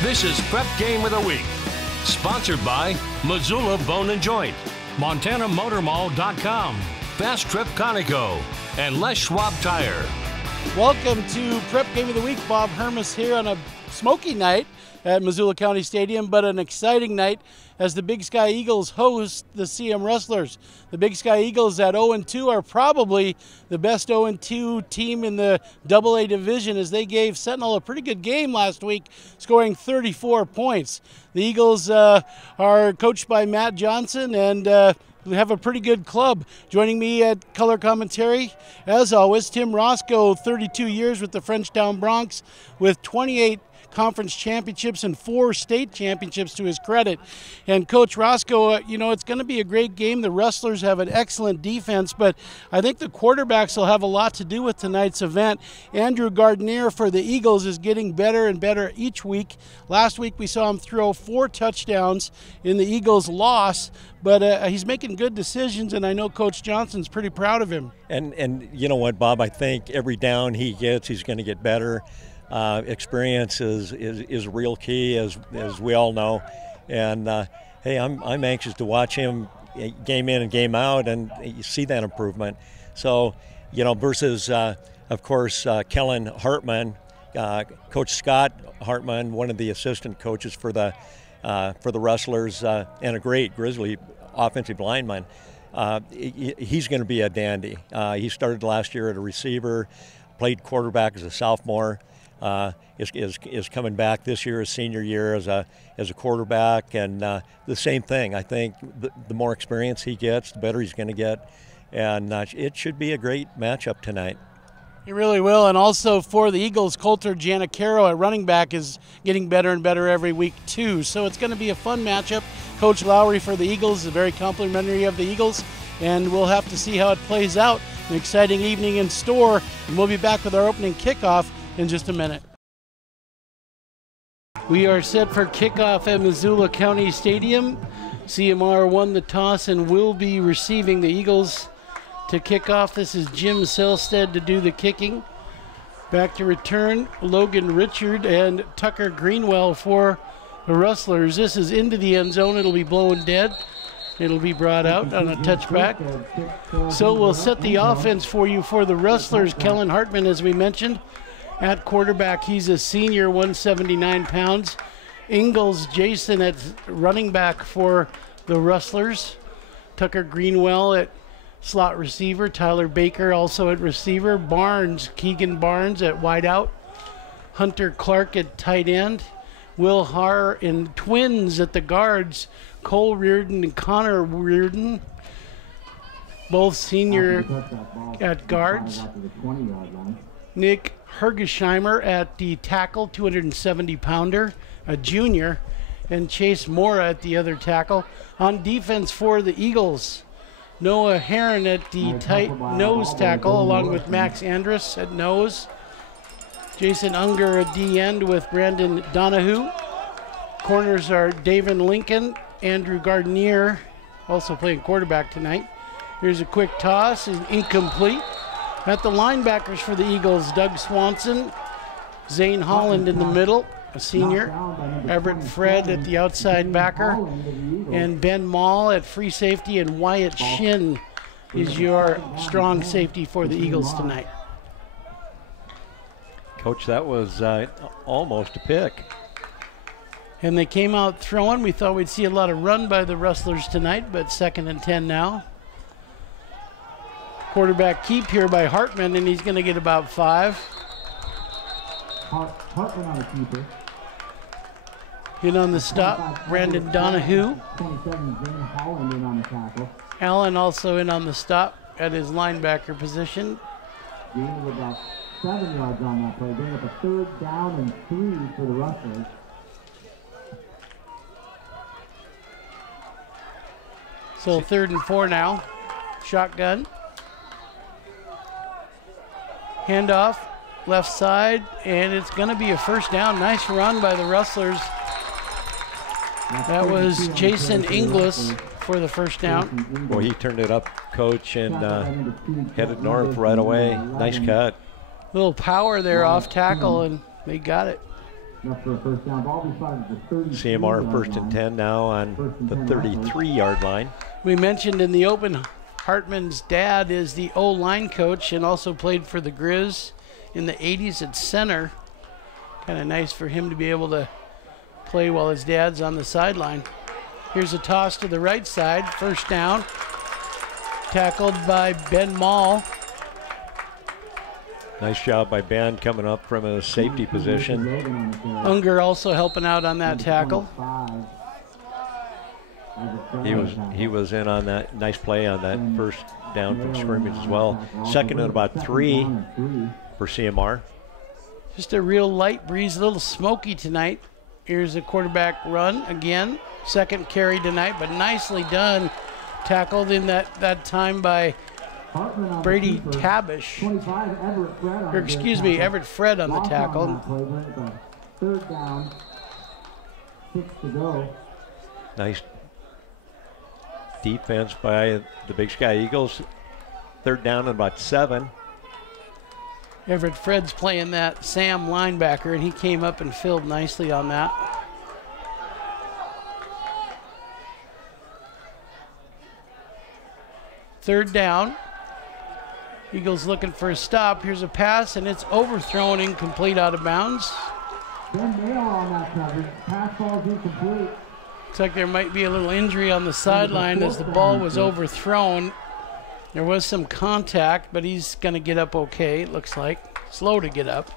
This is Prep Game of the Week, sponsored by Missoula Bone and Joint, MontanaMotorMall.com, Fast Trip Conoco, and Les Schwab Tire. Welcome to Prep Game of the Week. Bob Hermes here on a smoky night at Missoula County Stadium, but an exciting night as the Big Sky Eagles host the CM Rustlers. The Big Sky Eagles at 0-2 are probably the best 0-2 team in the AA division, as they gave Sentinel a pretty good game last week, scoring 34 points. The Eagles are coached by Matt Johnson, and we have a pretty good club. Joining me at color commentary, as always, Tim Roscoe, 32 years with the Frenchtown Bronx, with 28 conference championships and 4 state championships to his credit. And Coach Roscoe, it's going to be a great game. The Rustlers have an excellent defense, but I think the quarterbacks will have a lot to do with tonight's event. Andrew Gardner for the Eagles is getting better and better each week. Last week we saw him throw 4 touchdowns in the Eagles' loss, but he's making good decisions, and I know Coach Johnson's pretty proud of him. And you know what, Bob, I think every down he gets, he's going to get better. Experience is real key, as we all know, and hey, I'm anxious to watch him game in and game out, and you see that improvement. So, versus of course Kellen Hartman, Coach Scott Hartman, one of the assistant coaches for the Rustlers, and a great Grizzly offensive lineman. He's going to be a dandy. He started last year at a receiver, played quarterback as a sophomore. Is coming back this year, his senior year, as a quarterback, and the same thing. I think the more experience he gets, the better he's going to get, and it should be a great matchup tonight. He really will. And also for the Eagles, Coulter Giannicaro at running back is getting better and better every week too. So it's going to be a fun matchup. Coach Lowry for the Eagles is very complimentary of the Eagles, and we'll have to see how it plays out. An exciting evening in store, and we'll be back with our opening kickoff in just a minute. We are set for kickoff at Missoula County Stadium. CMR won the toss and will be receiving the Eagles to kick off. This is Jim Selstead to do the kicking. Back to return, Logan Richard and Tucker Greenwell for the Rustlers. This is into the end zone. It'll be blown dead. It'll be brought out on a touchback. So we'll set the offense for you for the Rustlers. Kellen Hartman, as we mentioned, at quarterback. He's a senior, 179 pounds. Ingalls Jason at running back for the Rustlers. Tucker Greenwell at slot receiver. Tyler Baker also at receiver. Keegan Barnes at wideout. Hunter Clark at tight end. Will Haar and twins at the guards. Cole Reardon and Connor Reardon, both senior at guards. Nick Hergesheimer at the tackle, 270-pounder, a junior, and Chase Mora at the other tackle. On defense for the Eagles, Noah Heron at the tight nose tackle, along with Max Andrus at nose. Jason Unger at D-end with Brandon Donahue. Corners are David Lincoln, Andrew Gardner, also playing quarterback tonight. Here's a quick toss, is incomplete. At the linebackers for the Eagles, Doug Swanson, Zane Holland in the middle, a senior, Everett Fred at the outside backer, and Ben Mall at free safety, and Wyatt Shin is your strong safety for the Eagles tonight. Coach, that was almost a pick. And they came out throwing. We thought we'd see a lot of run by the Rustlers tonight, but 2nd and 10 now. Quarterback keep here by Hartman, and he's going to get about 5. Hartman on the keeper. In on the stop, Brandon Donahue. 27, Zane Holland in on the tackle. Allen also in on the stop at his linebacker position. Gain of about 7 yards on that play. Bring up a 3rd down and 3 for the Rustlers. So 3rd and 4 now. Shotgun. Handoff, left side, and it's going to be a 1st down. Nice run by the Rustlers. That was Jason Inglis for the 1st down. Well, he turned it up, Coach, and headed north right away. Nice cut. Little power there off tackle, and they got it. Enough for a first down. Ball be spotted at the CMR first and 10 now on the 33-yard line. We mentioned in the open, Hartman's dad is the O-line coach and also played for the Grizz in the 80s at center. Kind of nice for him to be able to play while his dad's on the sideline. Here's a toss to the right side, first down. Tackled by Ben Mall. Nice job by Ben coming up from a safety position. Unger also helping out on that tackle. He was in on that nice play on that first down from scrimmage as well. Second and about 3 for CMR. Just a real light breeze, a little smoky tonight. Here's a quarterback run again. Second carry tonight, but nicely done. Tackled in that time by Brady Tabish. Or excuse me, Everett Fred on the tackle. Third down, 6 to go. Nice defense by the Big Sky Eagles. Third down and about 7. Everett Fred's playing that Sam linebacker, and he came up and filled nicely on that. Third down. Eagles looking for a stop. Here's a pass, and it's overthrown, incomplete, out of bounds. Ben Mayo on that coverage. Pass ball's incomplete. Looks like there might be a little injury on the sideline as the ball was overthrown. There was some contact, but he's going to get up okay, it looks like. Slow to get up.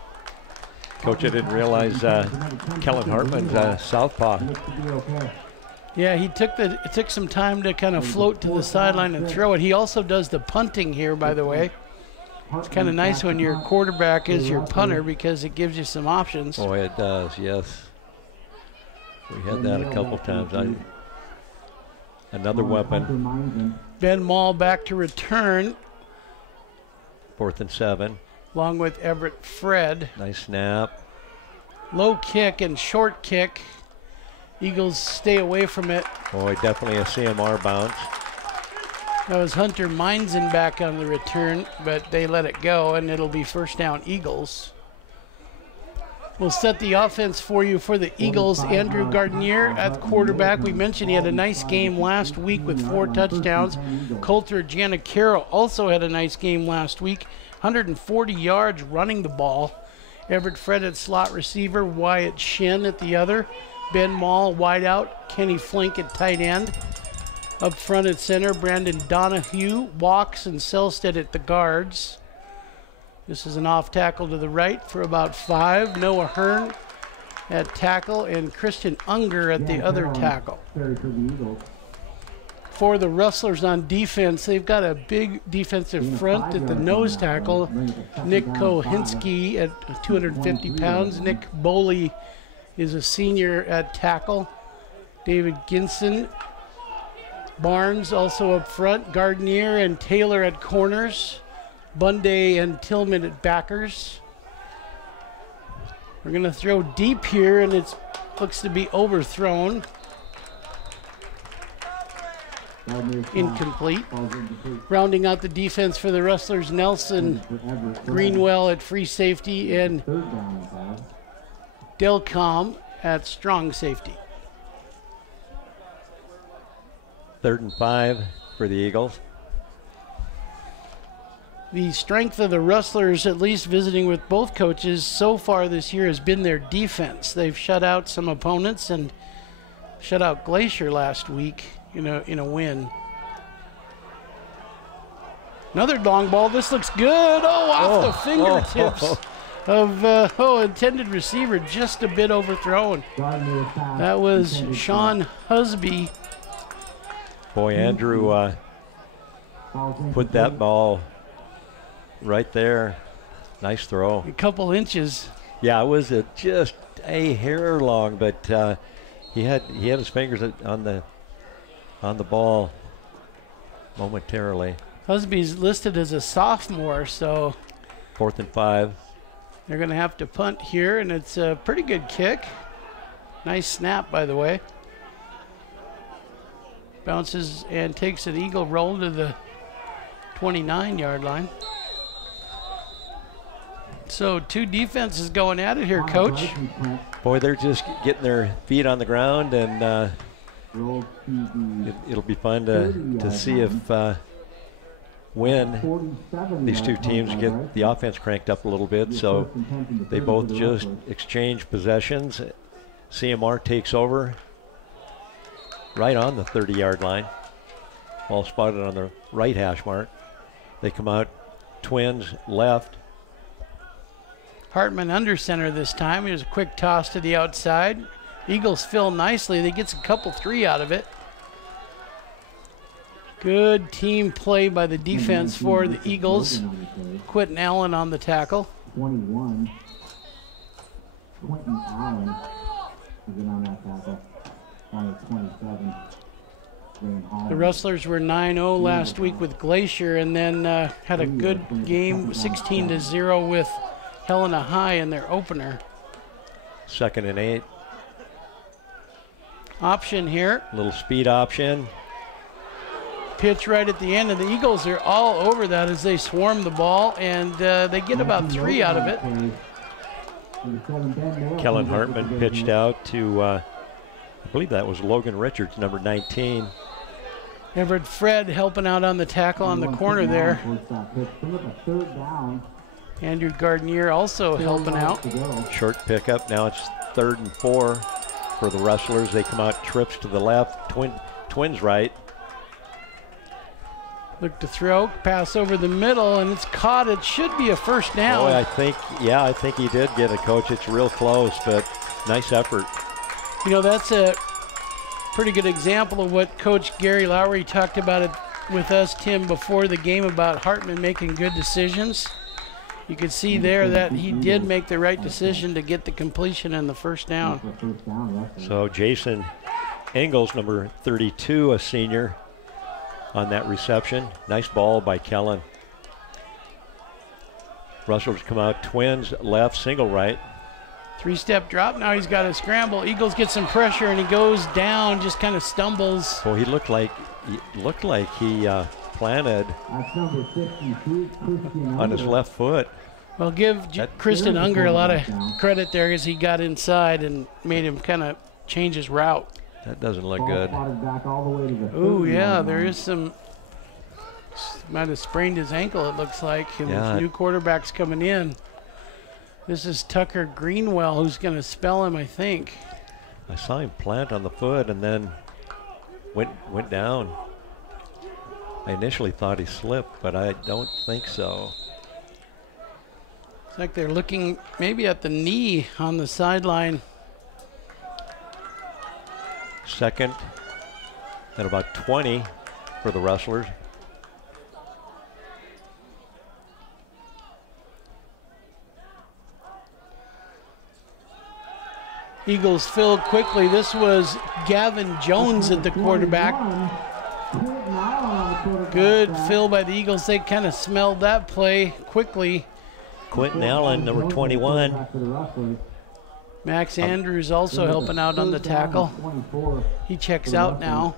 Coach, I didn't realize Kellen Hartman's southpaw. Yeah, it took some time to kind of float to the sideline and throw it. He also does the punting here, by the way. It's kind of nice when your quarterback is your punter because it gives you some options. Boy, it does, yes. We had that a couple times. Another weapon. Ben Mall back to return. 4th and 7. Along with Everett Fred. Nice snap. Low kick and short kick. Eagles stay away from it. Boy, definitely a CMR bounce. That was Hunter Meinzen back on the return, but they let it go, and it'll be first down Eagles. We'll set the offense for you for the Eagles. Andrew Gardenier at quarterback. We mentioned he had a nice game last week with 4 touchdowns. Coulter Giannicaro also had a nice game last week. 140 yards running the ball. Everett Fred at slot receiver. Wyatt Shin at the other. Ben Mall wide out. Kenny Flink at tight end. Up front at center, Brandon Donahue, Walks, and Selstead at the guards. This is an off tackle to the right for about 5. Noah Hearn at tackle and Christian Unger at the other tackle. For the Rustlers on defense, they've got a big defensive front at the nose tackle. Nick Kohinski at 250 pounds. Nick Boley is a senior at tackle. David Ginson. Barnes also up front. Gardenier and Taylor at corners. Bunday and Tillman at backers. We're going to throw deep here, and it looks to be overthrown. Incomplete. Rounding out the defense for the Rustlers, Nelson Greenwell at free safety and Delcom at strong safety. 3rd and 5 for the Eagles. The strength of the Rustlers, at least visiting with both coaches so far this year, has been their defense. They've shut out some opponents and shut out Glacier last week in a win. Another long ball. This looks good. Oh, off the fingertips of intended receiver, just a bit overthrown. That was Sean Husby. Boy, Andrew put that ball right there. Nice throw. A couple inches. Yeah, it was just a hair long, but he had his fingers on the ball momentarily. Husby's listed as a sophomore, so 4th and 5. They're going to have to punt here, and it's a pretty good kick. Nice snap, by the way. Bounces and takes an eagle roll to the 29-yard line. So 2 defenses going at it here, Coach. Boy, they're just getting their feet on the ground, and it'll be fun to see if when these 2 teams get the offense cranked up a little bit. So they both just exchange possessions. CMR takes over right on the 30-yard line. Ball spotted on the right hash mark. They come out Twins left. Hartman under center this time. Here's a quick toss to the outside. Eagles fill nicely. They get a couple 3 out of it. Good team play by the defense for the Eagles. Quentin Allen on the tackle. 21. Quentin Allen is in on that tackle. On 27. The Rustlers were 9-0 last week with Glacier, and then had a good game, 16-0 with Helena High in their opener. 2nd and 8. Option here. Little speed option. Pitch right at the end, and the Eagles are all over that as they swarm the ball, and they get about 3 out of it. Kellen Hartman pitched out to, I believe that was Logan Richards, number 19. Everett Fred helping out on the tackle on the corner there. Andrew Gardenier also helping out. Short pickup. Now it's 3rd and 4 for the Rustlers. They come out trips to the left, Twins right. Look to throw, pass over the middle, and it's caught. It should be a first down. Boy, I think he did get it, Coach. It's real close, but nice effort. You know, that's a pretty good example of what Coach Gary Lowry talked about it with us, Tim, before the game about Hartman making good decisions. You could see there that he did make the right decision to get the completion and the first down. So Jason Engels, number 32, a senior, on that reception. Nice ball by Kellen. Rustlers come out Twins left, single right. 3-step drop. Now he's got a scramble. Eagles get some pressure, and he goes down, just kind of stumbles. Well, he looked like he planted on his left foot. Well, give Kristen Unger a lot of credit there as he got inside and made him kind of change his route. That doesn't look good. Oh, yeah, there is some. Might have sprained his ankle, it looks like. And yeah. New quarterback's coming in. This is Tucker Greenwell who's going to spell him, I think. I saw him plant on the foot and then went down. I initially thought he slipped, but I don't think so. It's like they're looking maybe at the knee on the sideline. 2nd and about 20 for the Rustlers. Eagles fill quickly. This was Gavin Jones at the quarterback. Good fill by the Eagles. They kind of smelled that play quickly. Quentin Allen, number 21. Max Andrews also helping out on the tackle. He checks out now.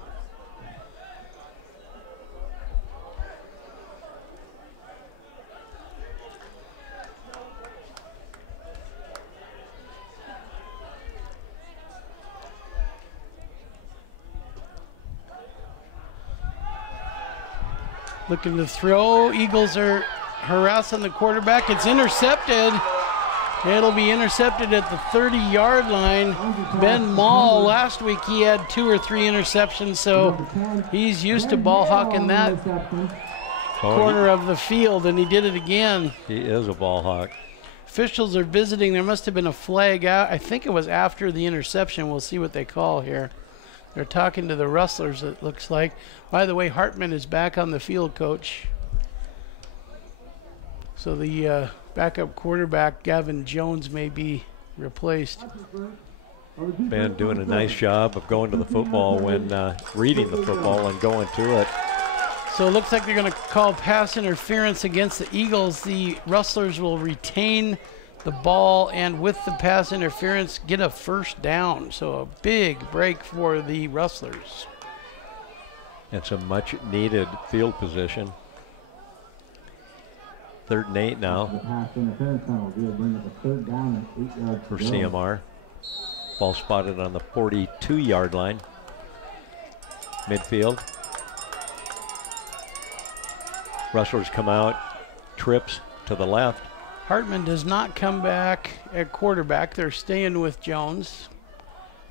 Looking to throw. Eagles are harassing the quarterback. It's intercepted. It'll be intercepted at the 30-yard line. Ben Mall, last week he had 2 or 3 interceptions, so he's used to ball hawking that corner of the field, and he did it again. He is a ball hawk. Officials are visiting. There must have been a flag out. I think it was after the interception. We'll see what they call here. They're talking to the Rustlers, it looks like. By the way, Hartman is back on the field, Coach. So the backup quarterback, Gavin Jones, may be replaced. Ben doing a nice job of going to the football when reading the football and going to it. So it looks like they're going to call pass interference against the Eagles. The Rustlers will retain the ball and with the pass interference get a first down. So a big break for the Rustlers. It's a much needed field position. 3rd and 8 now The pass interference penalty will bring up a 3rd down and 8 yards for to go. CMR. Ball spotted on the 42-yard line. Midfield. Rustlers come out, trips to the left. Hartman does not come back at quarterback. They're staying with Jones.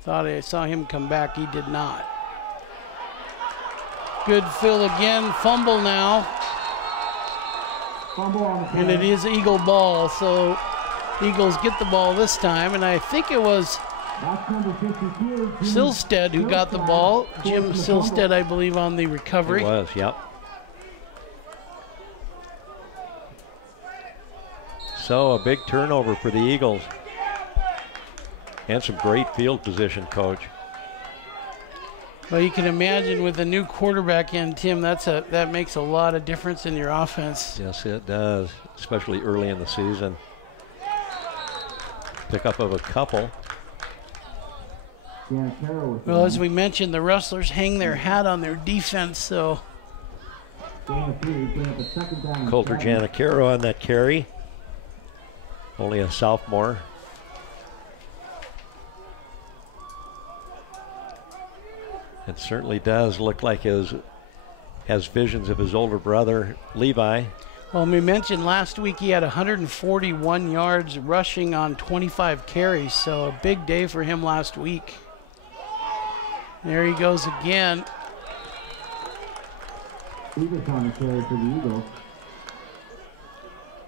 Thought I saw him come back. He did not. Good fill again. Fumble now. Fumble on the play. And it is Eagle ball. So Eagles get the ball this time. And I think it was That's number 52. Silstead who got the ball. Jim Silstead, I believe, on the recovery. It was, yep. So a big turnover for the Eagles. And some great field position, Coach. Well, you can imagine with a new quarterback in, Tim, that makes a lot of difference in your offense. Yes, it does, especially early in the season. Pickup of a couple. Well, as we mentioned, the Rustlers hang their hat on their defense, so. Coulter Giannicaro on that carry. Only a sophomore. It certainly does look like has visions of his older brother, Levi. Well, we mentioned last week he had 141 yards rushing on 25 carries, so a big day for him last week. There he goes again. Rebic on the carry for the Eagles.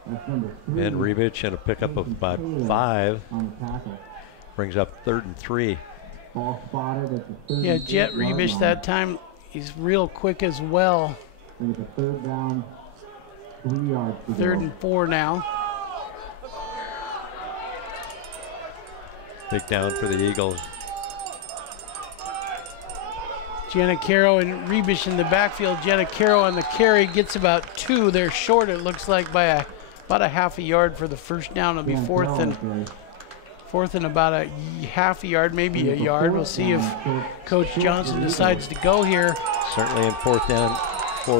That's number 3. And Rebic and a pickup of about 5. On the tackle. Brings up 3rd and 3. Ball spotted at the 30. Yeah, Jet Rebic that time, he's real quick as well. And it's a 3rd down, 3 yards to 3rd go. and 4 now. Big down for the Eagles. Giannicaro and Rebic in the backfield. Giannicaro on the carry gets about 2. They're short, it looks like, by about a half a yard for the first down. It'll be fourth and about a half a yard, maybe a yard. We'll see if Coach Johnson decides to go here. Certainly in 4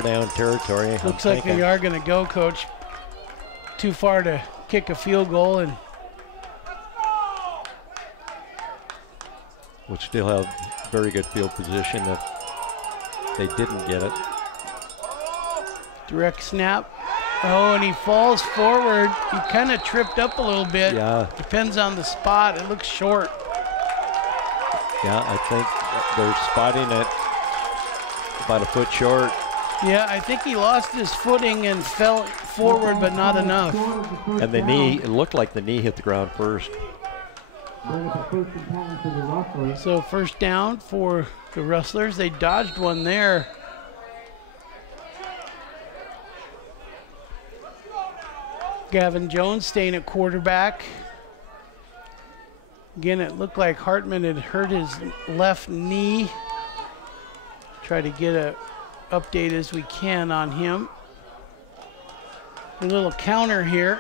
down territory. Looks like they are going to go, Coach. Too far to kick a field goal, and would still have very good field position if they didn't get it. direct snap. Oh, and he falls forward. He kind of tripped up a little bit. Yeah. Depends on the spot. It looks short. Yeah, I think they're spotting it about a foot short. Yeah, I think he lost his footing and fell forward, but not enough. And the knee, it looked like the knee hit the ground first. So first down for the Rustlers. They dodged one there. Gavin Jones staying at quarterback. Again, it looked like Hartman had hurt his left knee. Try to get a update as we can on him. A little counter here.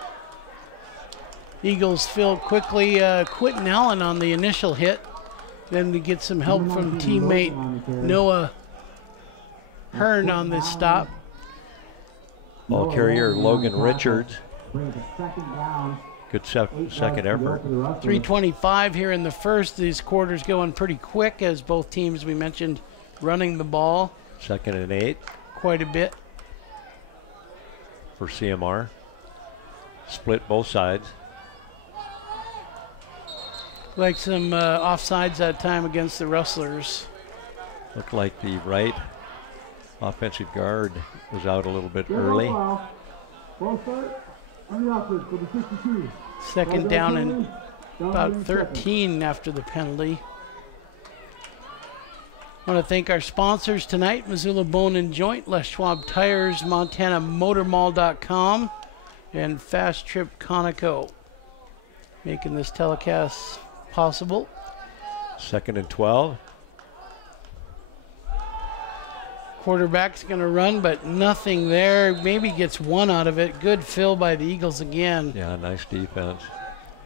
Eagles fill quickly. Quentin Allen on the initial hit. Then we get some help from teammate Noah Hearn on this stop. Ball carrier Logan Richards. Good second effort. 3:25 here in the first. These quarters going pretty quick as both teams, we mentioned, running the ball. 2nd and 8 Quite a bit. for CMR. Split both sides. Like some offsides that time against the Rustlers. Looked like the right offensive guard was out a little bit early. Second down and about 13 after the penalty. I want to thank our sponsors tonight: Missoula Bone and Joint, Les Schwab Tires, MontanaMotorMall.com, and Fast Trip Conoco, making this telecast possible. 2nd and 12. Quarterback's going to run, but nothing there. Maybe gets one out of it. Good fill by the Eagles again. Yeah, nice defense.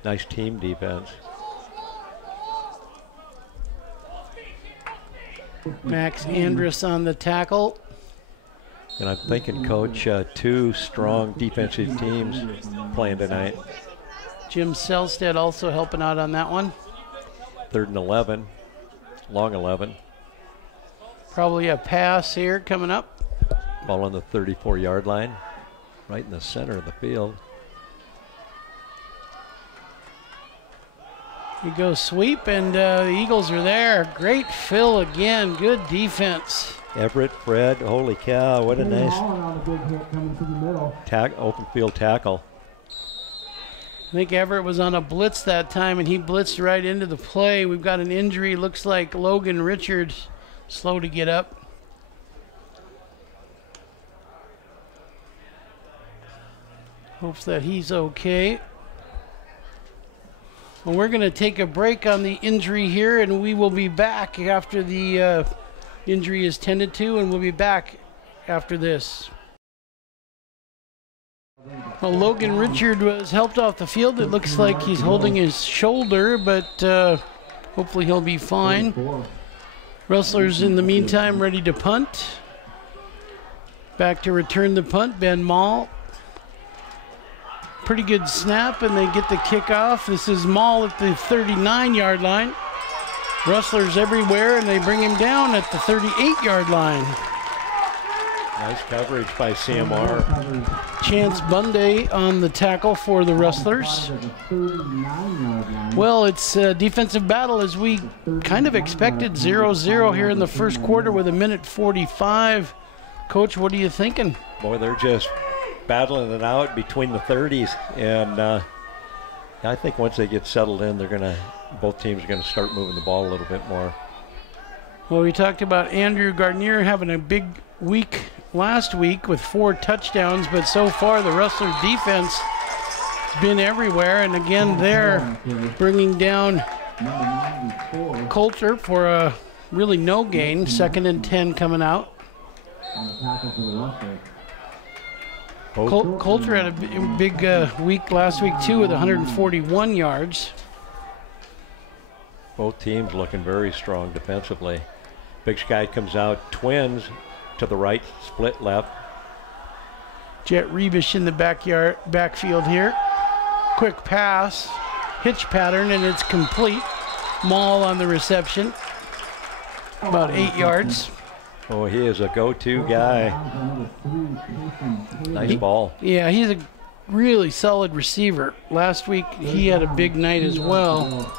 Nice team defense. Max Andrus on the tackle. And I'm thinking, Coach, two strong defensive teams playing tonight. Jim Selstead also helping out on that one. 3rd and 11, long 11. Probably a pass here coming up. Ball on the 34-yard line, right in the center of the field. You go sweep, and the Eagles are there. Great fill again. Good defense. Everett, Fred, holy cow, what a nice open field tackle. I think Everett was on a blitz that time, and he blitzed right into the play. We've got an injury. Looks like Logan Richards slow to get up. Hopes that he's okay. Well, we're going to take a break on the injury here, and we will be back after the injury is tended to, and we'll be back after this. Well, Logan Richard was helped off the field. It looks like he's holding his shoulder, but hopefully he'll be fine. Wrestlers in the meantime ready to punt. Back to return the punt, Ben Mall. Pretty good snap, and they get the kickoff. This is Mall at the 39-yard line. Wrestlers everywhere, and they bring him down at the 38-yard line. Nice coverage by CMR. Chance Bunday on the tackle for the Wrestlers. Well, it's a defensive battle as we kind of expected. 0-0 here in the first quarter with 1:45. Coach, what are you thinking? Boy, they're just battling it out between the 30s, and I think once they get settled in, both teams are going to start moving the ball a little bit more. Well, we talked about Andrew Gardner having a big week last week with 4 touchdowns, but so far the Wrestlers defense has been everywhere, and again they're bringing down Coulter for a really no gain. 2nd and 10 coming out. Coulter had a big week last week too with 141 yards. Both teams looking very strong defensively. Big Sky comes out, twins to the right, split left. Jet Rebish in the backfield here. Quick pass, hitch pattern, and it's complete. Mall on the reception. About 8 yards. Oh, he is a go-to guy. Nice ball. Yeah, he's a really solid receiver. Last week he had a big night as well.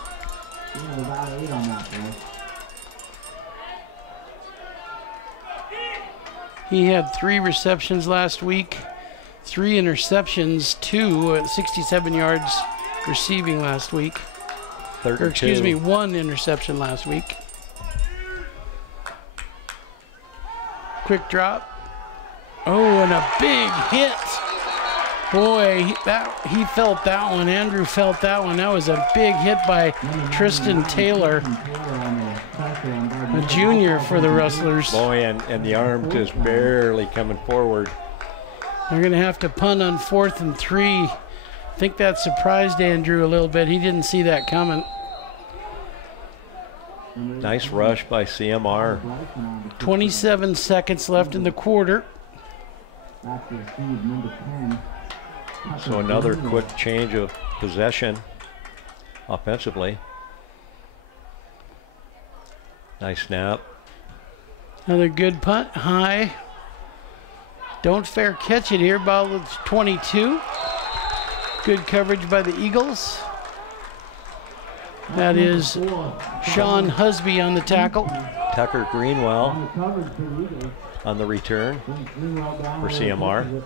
He had 3 receptions last week, 3 interceptions, 2 at 67 yards receiving last week. Or excuse me, 1 interception last week. Quick drop. Oh, and a big hit. Boy, he felt that one. Andrew felt that one. That was a big hit by Tristan Taylor, a junior for the Wrestlers. Boy, and the arm just barely coming forward. They're going to have to punt on 4th and 3. I think that surprised Andrew a little bit. He didn't see that coming. Nice rush by CMR. 27 seconds left in the quarter. So another quick change of possession offensively. Nice snap. Another good punt, high. Don't fair catch it here, ball 22. Good coverage by the Eagles. That is Sean Husby on the tackle. Tucker Greenwell on the return for CMR.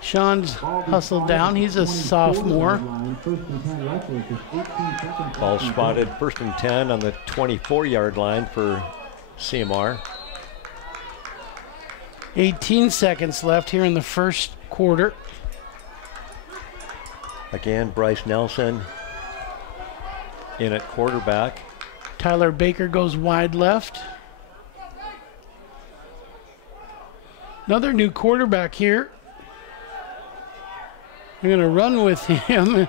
Sean's hustled down. He's a sophomore. Ball spotted 1st and 10 on the 24-yard line for CMR. 18 seconds left here in the first quarter. Again, Bryce Nelson in at quarterback. Tyler Baker goes wide left. Another new quarterback here. They're going to run with him.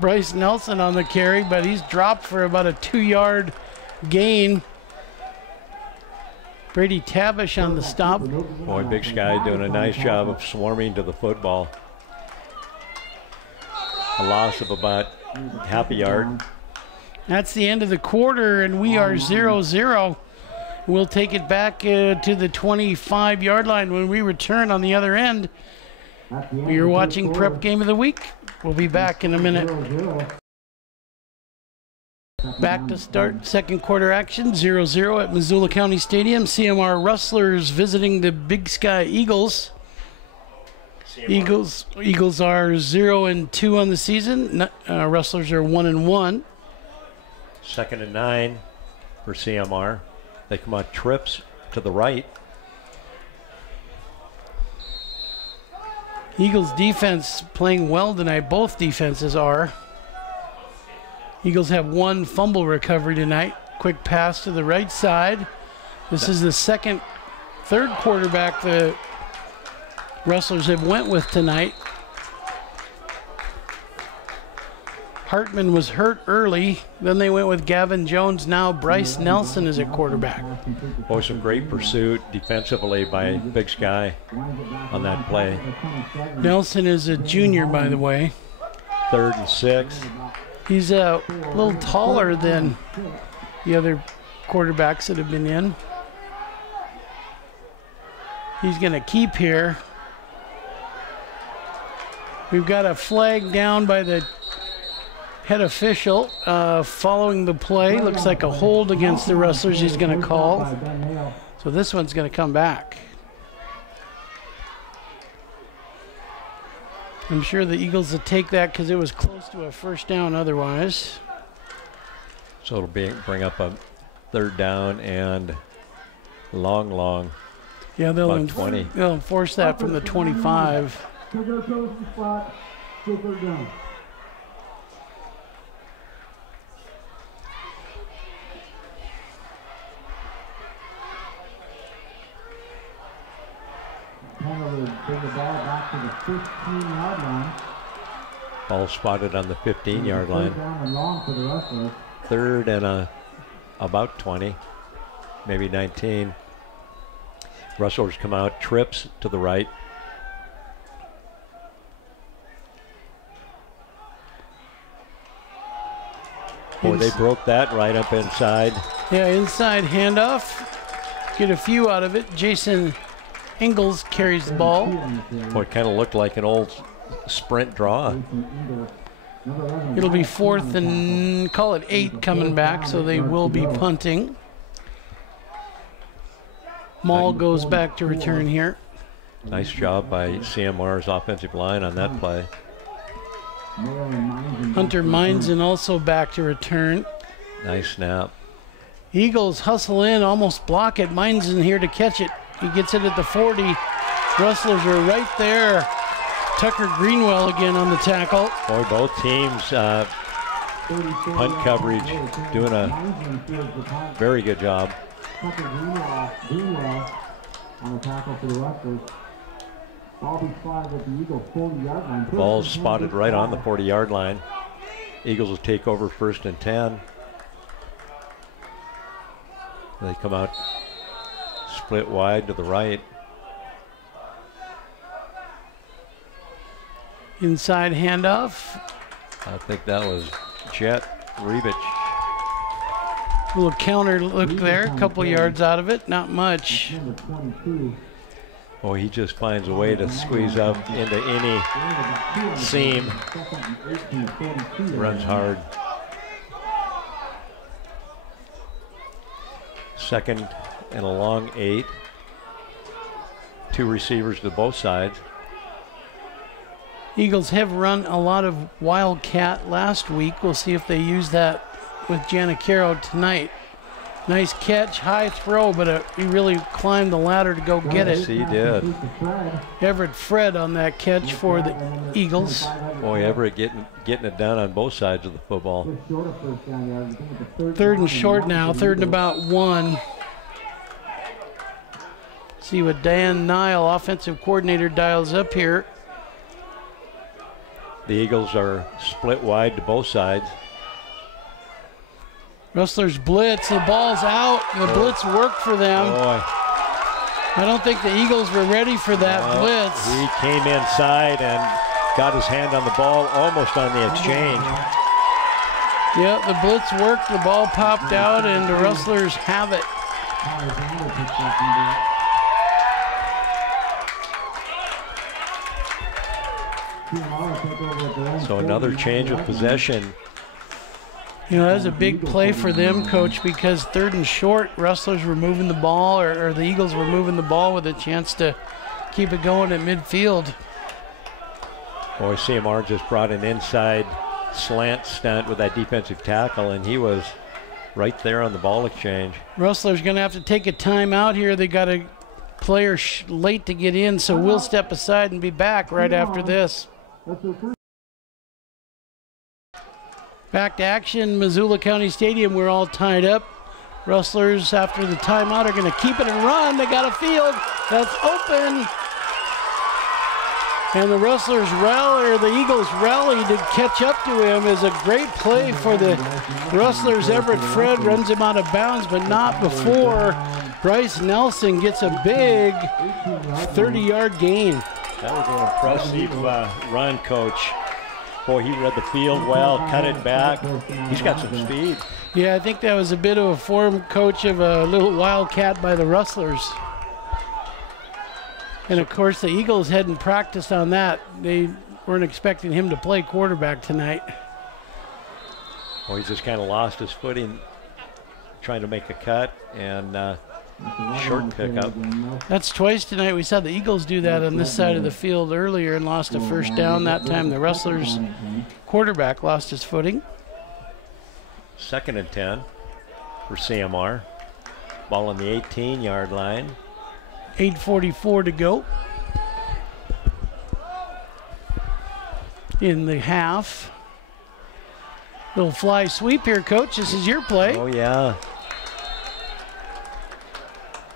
Bryce Nelson on the carry, but he's dropped for about a 2-yard gain. Brady Tavish on the stop. Boy, Big Sky doing a nice job of swarming to the football. A loss of about half a yard. That's the end of the quarter, and we are 0-0. We'll take it back to the 25-yard line when we return on the other end. You're watching Prep Game of the Week. We'll be back in a minute. Back to start second quarter action, 0-0 at Missoula County Stadium. CMR Rustlers visiting the Big Sky Eagles. Eagles are 0-2 on the season. Rustlers are 1-1. 2nd and 9 for CMR. They come on trips to the right. Eagles defense playing well tonight. Both defenses are. Eagles have one fumble recovery tonight. Quick pass to the right side. This is the third quarterback the Rustlers have went with tonight. Hartman was hurt early. Then they went with Gavin Jones. Now Bryce Nelson is at quarterback. Oh, some great pursuit defensively by Big Sky on that play. Nelson is a junior, by the way. 3rd and 6. He's a little taller than the other quarterbacks that have been in. He's going to keep here. We've got a flag down by the head official following the play. Looks like a hold against the Rustlers he's going to call. So this one's going to come back. I'm sure the Eagles will take that because it was close to a first down otherwise. So it'll bring up a 3rd down and long. Yeah, they'll enforce that from the 25. Bring the ball back to the 15-yard line. Ball spotted on the 15-yard line. 3rd and about 20, maybe 19. Rustlers come out, trips to the right. Boy, they broke that right up inside. Yeah, inside handoff. Get a few out of it. Jason Ingalls carries the ball. Boy, it kind of looked like an old sprint draw. It'll be 4th and call it 8 coming back, so they will be punting. Maul goes back to return here. Nice job by CMR's offensive line on that play. Hunter Meinzen also back to return. Nice snap. Eagles hustle in, almost block it. Meinzen here to catch it. He gets it at the 40. Rustlers are right there. Tucker Greenwell again on the tackle. Boy, both teams punt coverage doing a very good job. Tucker Greenwell on the tackle for the Rustlers. Ball be spotted at the Eagles 40-yard line. Ball's spotted right on the 40-yard line. Eagles will take over 1st and 10. They come out split wide to the right. Inside handoff. I think that was Jet Rebic. A little counter look there, a couple yards out of it, not much. Oh, he just finds a way to squeeze up into any seam. Runs hard. 2nd and a long 8. 2 receivers to both sides. Eagles have run a lot of Wildcat last week. We'll see if they use that with Giannicaro tonight. Nice catch, high throw, but he really climbed the ladder to go get it. Yes, he did. Everett Fred on that catch for the Eagles. Boy, Everett getting it done on both sides of the football. 3rd and short now, 3rd and about 1. See what Dan Nile, offensive coordinator, dials up here. The Eagles are split wide to both sides. Rustlers blitz, the ball's out. The blitz worked for them. Boy. I don't think the Eagles were ready for that blitz. He came inside and got his hand on the ball almost on the exchange. Yeah, the blitz worked, the ball popped out, and the Rustlers have it. So another change of possession. You know, that was a big play for them, Coach, because 3rd and short, Rustlers were moving the ball, or the Eagles were moving the ball with a chance to keep it going at midfield. Boy, CMR just brought an inside slant stunt with that defensive tackle, and he was right there on the ball exchange. Rustlers going to have to take a timeout here. They got a player late to get in, so we'll step aside and be back right after this. Back to action, Missoula County Stadium. We're all tied up. Rustlers, after the timeout, are going to keep it and run. They got a field that's open. And the Rustlers rally, or the Eagles rally to catch up to him, is a great play for the Rustlers. Everett Fred runs him out of bounds, but not before Bryce Nelson gets a big 30-yard gain. That was an impressive run, Coach. Boy, he read the field well, cut it back. He's got some speed. Yeah, I think that was a bit of a form, Coach, of a little wildcat by the Rustlers. And, of course, the Eagles hadn't practiced on that. They weren't expecting him to play quarterback tonight. Well, he just kind of lost his footing trying to make a cut, and short pickup. That's twice tonight. We saw the Eagles do that on this side of the field earlier and lost a first down. That time the Rustlers quarterback lost his footing. 2nd and 10 for CMR. Ball on the 18-yard line. 8:44 to go in the half. Little fly sweep here, Coach. This is your play. Oh, yeah.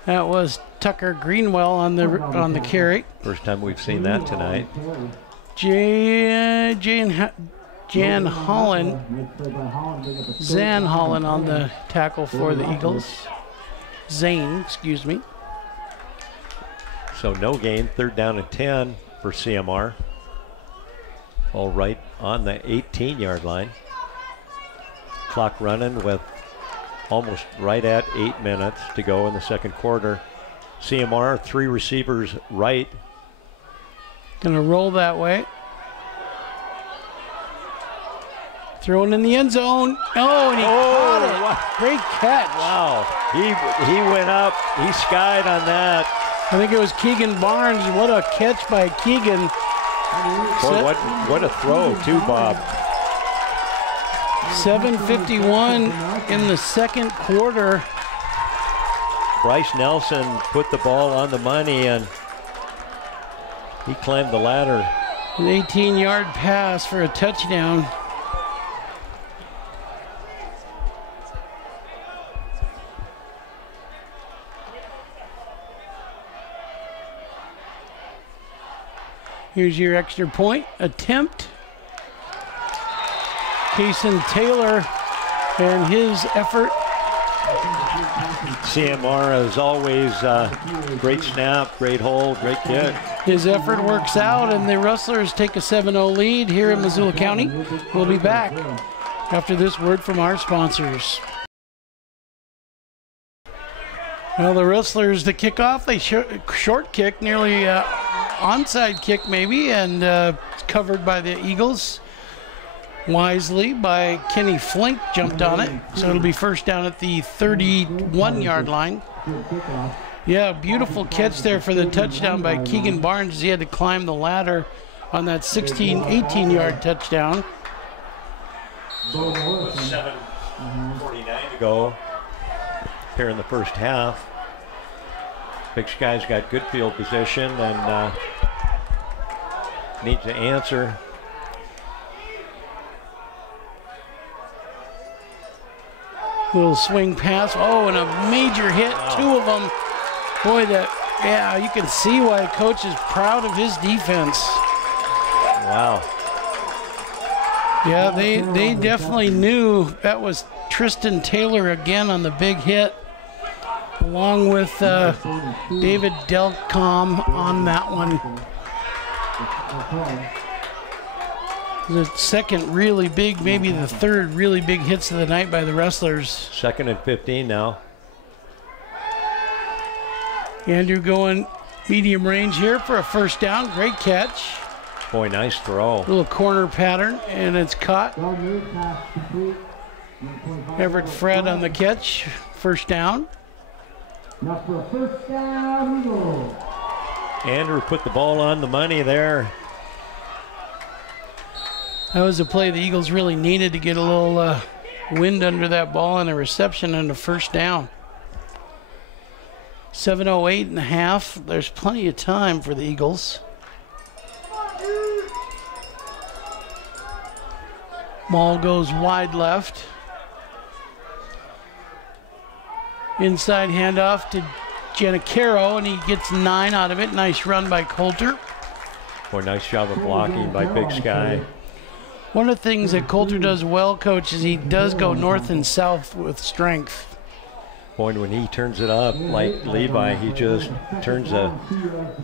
That was Tucker Greenwell on the carry. First time we've seen that tonight. Zan Holland on the tackle for the Eagles. Zane, excuse me. So no gain, 3rd down and 10 for CMR. All right on the 18-yard line. Clock running with almost right at 8 minutes to go in the 2nd quarter. CMR, 3 receivers right. Gonna roll that way. Throwing in the end zone. Oh, and he caught it. Wow. Great catch. Wow, he went up, he skied on that. I think it was Keegan Barnes. What a catch by Keegan. Boy, what a throw too, Bob. 7:51 in the 2nd quarter. Bryce Nelson put the ball on the money, and he climbed the ladder. An 18-yard pass for a touchdown. Here's your extra point attempt. Kason Taylor and his effort. CMR, as always, great snap, great hold, great kick. His effort works out, and the Rustlers take a 7-0 lead here in Missoula County. We'll be back after this word from our sponsors. Well, the Rustlers, the kickoff, they short kick, nearly onside kick maybe, and covered by the Eagles. Wisely by Kenny Flink, jumped on it. So it'll be first down at the 31-yard line. Yeah, beautiful catch there for the touchdown by Keegan Barnes. He had to climb the ladder on that 18-yard touchdown. 7:49 to go here in the first half. Big Sky's got good field position and needs to answer. Little swing pass. Oh, and a major hit. Wow. 2 of them. Boy, yeah, you can see why Coach is proud of his defense. Wow. Yeah, they definitely knew that was Tristan Taylor again on the big hit. along with David Delcom on that one. The second really big, maybe the third really big hits of the night by the wrestlers. 2nd and 15 now. Andrew going medium range here for a first down. Great catch. Boy, nice throw. Little corner pattern, and it's caught. Everett Fred on the catch. First down. Now for a first down, Eagles. Andrew put the ball on the money there. That was a play the Eagles really needed to get a little wind under that ball and a reception and a first down. 7:08 and a half. There's plenty of time for the Eagles. Ball goes wide left. Inside handoff to Giannicaro, and he gets 9 out of it. Nice run by Coulter. Boy, nice job of blocking by Big Sky. One of the things that Coulter does well, Coach, is he does go north and south with strength. Boy, when he turns it up like Levi, he just turns the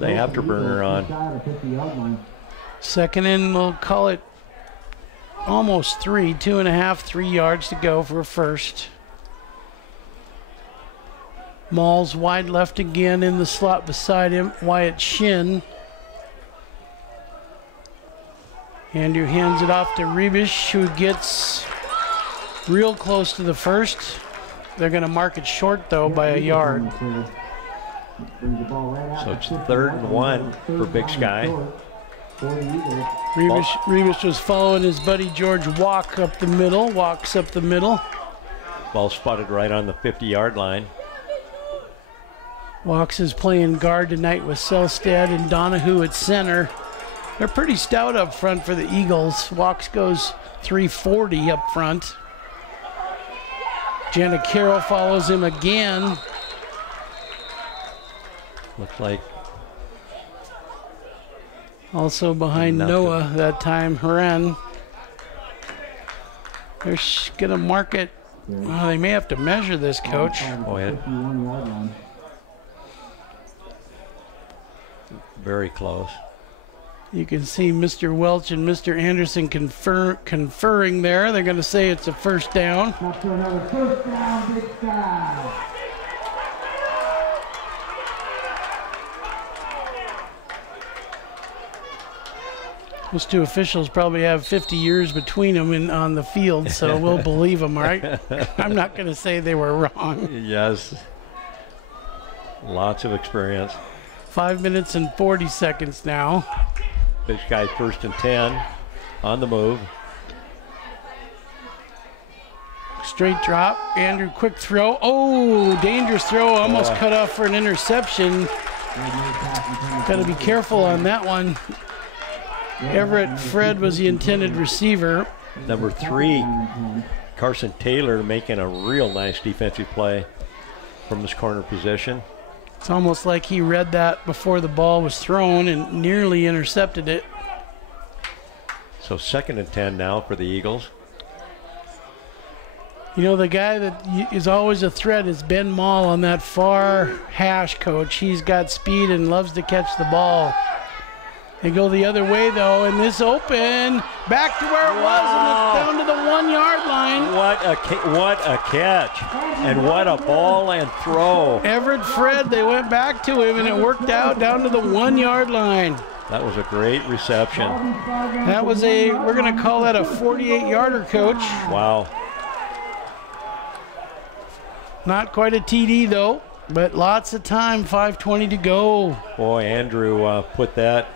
afterburner on. Second in, we'll call it almost 3, 2.5, 3 yards to go for a first. Mauls wide left again in the slot beside him, Wyatt Shin. Andrew hands it off to Rebish, who gets real close to the first. They're going to mark it short, though, by a yard. So it's 3rd and 1 for Big Sky. Rebish was following his buddy George walks up the middle. Ball spotted right on the 50-yard line. Walks is playing guard tonight with Selstead and Donahue at center. They're pretty stout up front for the Eagles. Walks goes 340 up front. Giannicaro follows him again. Looks like also behind Noah that time, Huron. They're going to mark it. Well, they may have to measure this, Coach. Boy, very close. You can see Mr. Welch and Mr. Anderson conferring there. They're going to say it's a first down. After another first down, Big Sky. Those two officials probably have 50 years between them on the field, so we'll believe them, right? I'm not going to say they were wrong. Yes. Lots of experience. 5 minutes and 40 seconds now. Big Sky 1st and 10 on the move. Straight drop. Andrew, quick throw. Oh, dangerous throw. Almost cut off for an interception. Got to be careful on that one. Everett Fred was the intended receiver. Number 3, Carson Taylor making a real nice defensive play from his corner position. It's almost like he read that before the ball was thrown and nearly intercepted it. So 2nd and 10 now for the Eagles. You know, the guy that is always a threat is Ben Mall on that far hash, Coach. He's got speed and loves to catch the ball. They go the other way, though, and this open, back to where it was, and it's down to the 1 yard line. What a catch, and what a ball and throw. Everett Fred, they went back to him, and it worked out down to the 1 yard line. That was a great reception. That was we're going to call that a 48-yarder, Coach. Wow. Not quite a TD, though, but lots of time, 5:20 to go. Boy, Andrew put that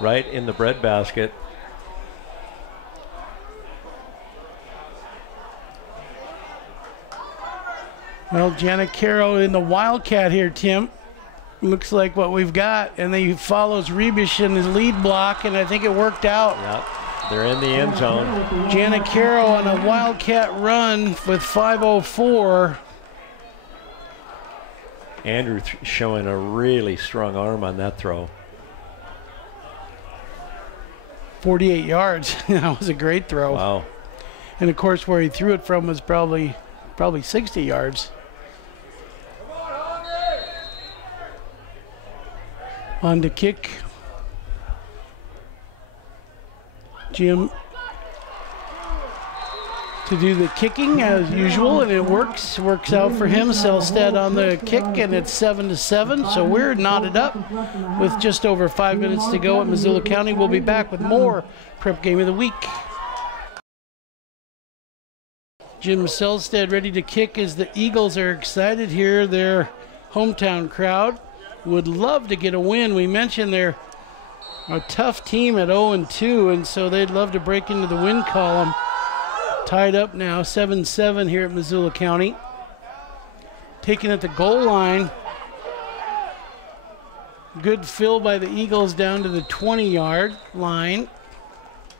right in the breadbasket. Well, Giannicaro in the Wildcat here, Tim. Looks like what we've got. And he follows Rebish in his lead block, and I think it worked out. Yep, they're in the end zone. Giannicaro on a Wildcat run with 5:04. Andrew showing a really strong arm on that throw. 48 yards. That was a great throw. Wow. And of course, where he threw it from was probably 60 yards. On to kick. Jim to do the kicking as usual, and it works out for him. Selstead on the kick, and it's 7-7, so we're knotted up with just over 5 minutes to go at Missoula County. We'll be back with more Prep Game of the Week. Jim Selstead ready to kick as the Eagles are excited here. Their hometown crowd would love to get a win. We mentioned they're a tough team at 0-2, and so they'd love to break into the win column. Tied up now, 7-7 here at Missoula County. Taken at the goal line. Good fill by the Eagles down to the 20-yard line.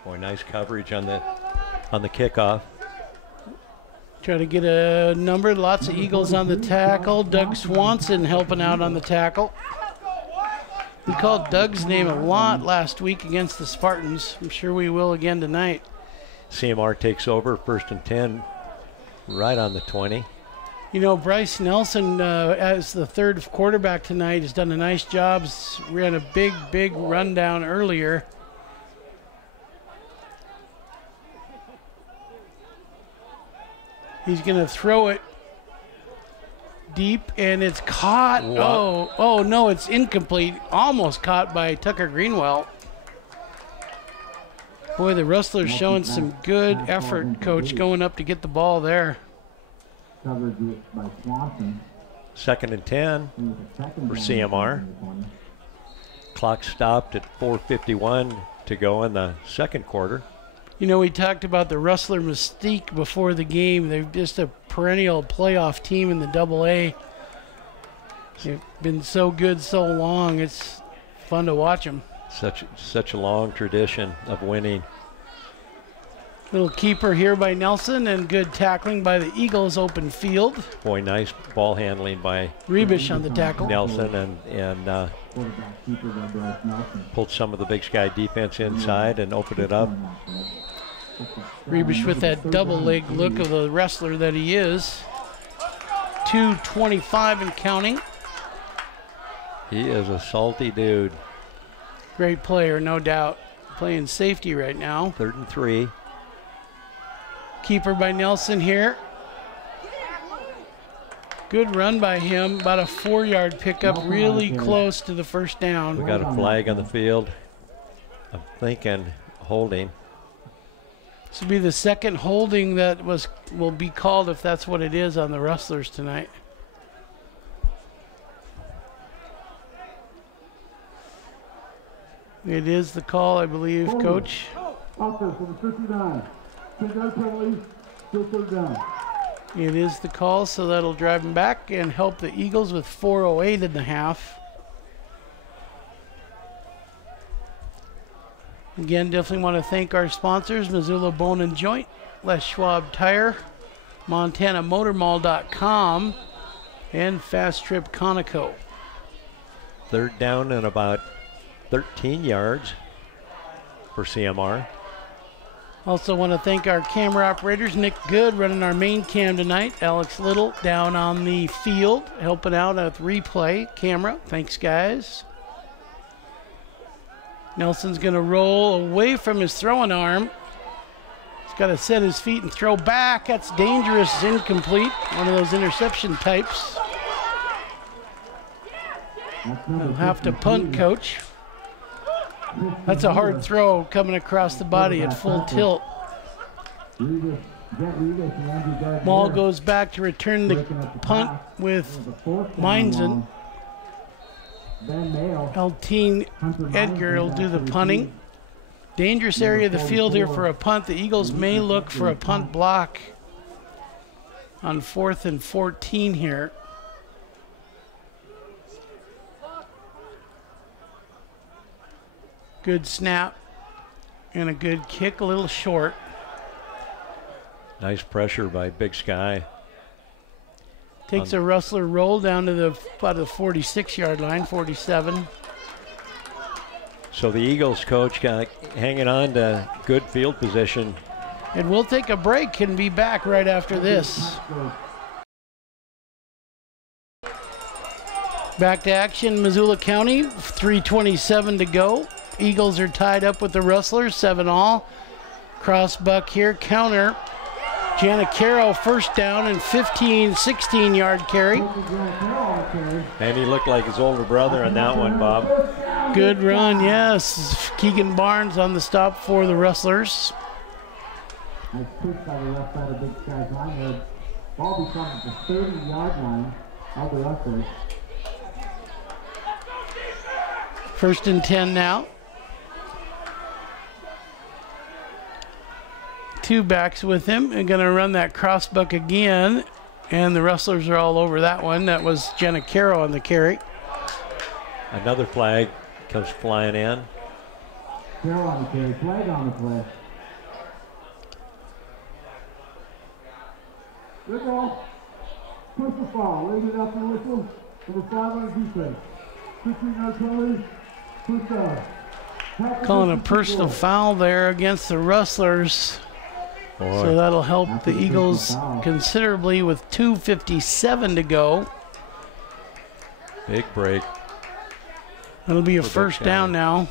Boy, nice coverage on the kickoff. Try to get a number. Lots of Eagles on the tackle. Doug Swanson helping out on the tackle. We called Doug's name a lot last week against the Spartans. I'm sure we will again tonight. CMR takes over, 1st and 10, right on the 20. You know, Bryce Nelson, as the third quarterback tonight, has done a nice job. Ran a big rundown earlier. He's going to throw it deep, and it's caught. What? Oh, no, it's incomplete. Almost caught by Tucker Greenwell. Boy, the Rustlers showing some good effort, Coach, going up to get the ball there. Covered by Swanson. 2nd and 10 for CMR. Clock stopped at 4:51 to go in the second quarter. You know, we talked about the Rustler mystique before the game. They're just a perennial playoff team in the AA. They've been so good so long. It's fun to watch them. Such a long tradition of winning. Little keeper here by Nelson, and good tackling by the Eagles, open field. Boy, nice ball handling by Rebish on the tackle. Nelson, and pulled some of the Big Sky defense inside and opened it up. Rebish with that double leg look of the wrestler that he is. 2:25 and counting. He is a salty dude. Great player, no doubt. Playing safety right now. 3rd and 3. Keeper by Nelson here. Good run by him. About a 4-yard pickup, really close to the first down. We got a flag on the field. I'm thinking holding. This will be the second holding that will be called, if that's what it is, on the Rustlers tonight. It is the call, I believe, Coach. Out there for the 59. Penalty, still 3rd down. It is the call, so that'll drive them back and help the Eagles with 4:08 in the half. Again, definitely want to thank our sponsors, Missoula Bone and Joint, Les Schwab Tire, MontanaMotorMall.com, and Fast Trip Conoco. 3rd down and about 13 yards for CMR. Also want to thank our camera operators, Nick Good running our main cam tonight, Alex Little down on the field helping out with replay camera. Thanks, guys. Nelson's going to roll away from his throwing arm. He's got to set his feet and throw back. That's dangerous, incomplete. One of those interception types. He'll have to punt, Coach. That's a hard throw coming across the body at full tilt. Ball goes back to return the punt with Meinzen. Eltine Edgar will do the punting. Dangerous area of the field here for a punt. The Eagles may look for a punt block on 4th and 14 here. Good snap and a good kick, a little short. Nice pressure by Big Sky. Takes a Rustler roll down to about the 46-yard line, 47. So the Eagles coach hanging on to good field position. And we'll take a break and be back right after this. Back to action, Missoula County, 3:27 to go. Eagles are tied up with the Rustlers, 7-all. Cross buck here, counter. Giannicaro first down and 16-yard carry. And he looked like his older brother on that one, Bob. Good run, yes. Keegan Barnes on the stop for the Rustlers. Nice push by the left side of Big Sky's line there. Ball becomes the 30-yard line of the Rustlers. 1st and 10 now. Two backs with him and going to run that cross buck again. And the Rustlers are all over that one. That was Giannicaro on the carry. Another flag comes flying in. Carroll on the carry, flag on the play. Good ball. Push the foul. Leave it up and whistle for the 5 on defense. 15-yard penalty. Push Calling a personal foul there against the Rustlers. Boy. So that'll help the Eagles considerably with 2:57 to go. Big break. That'll be a first down now.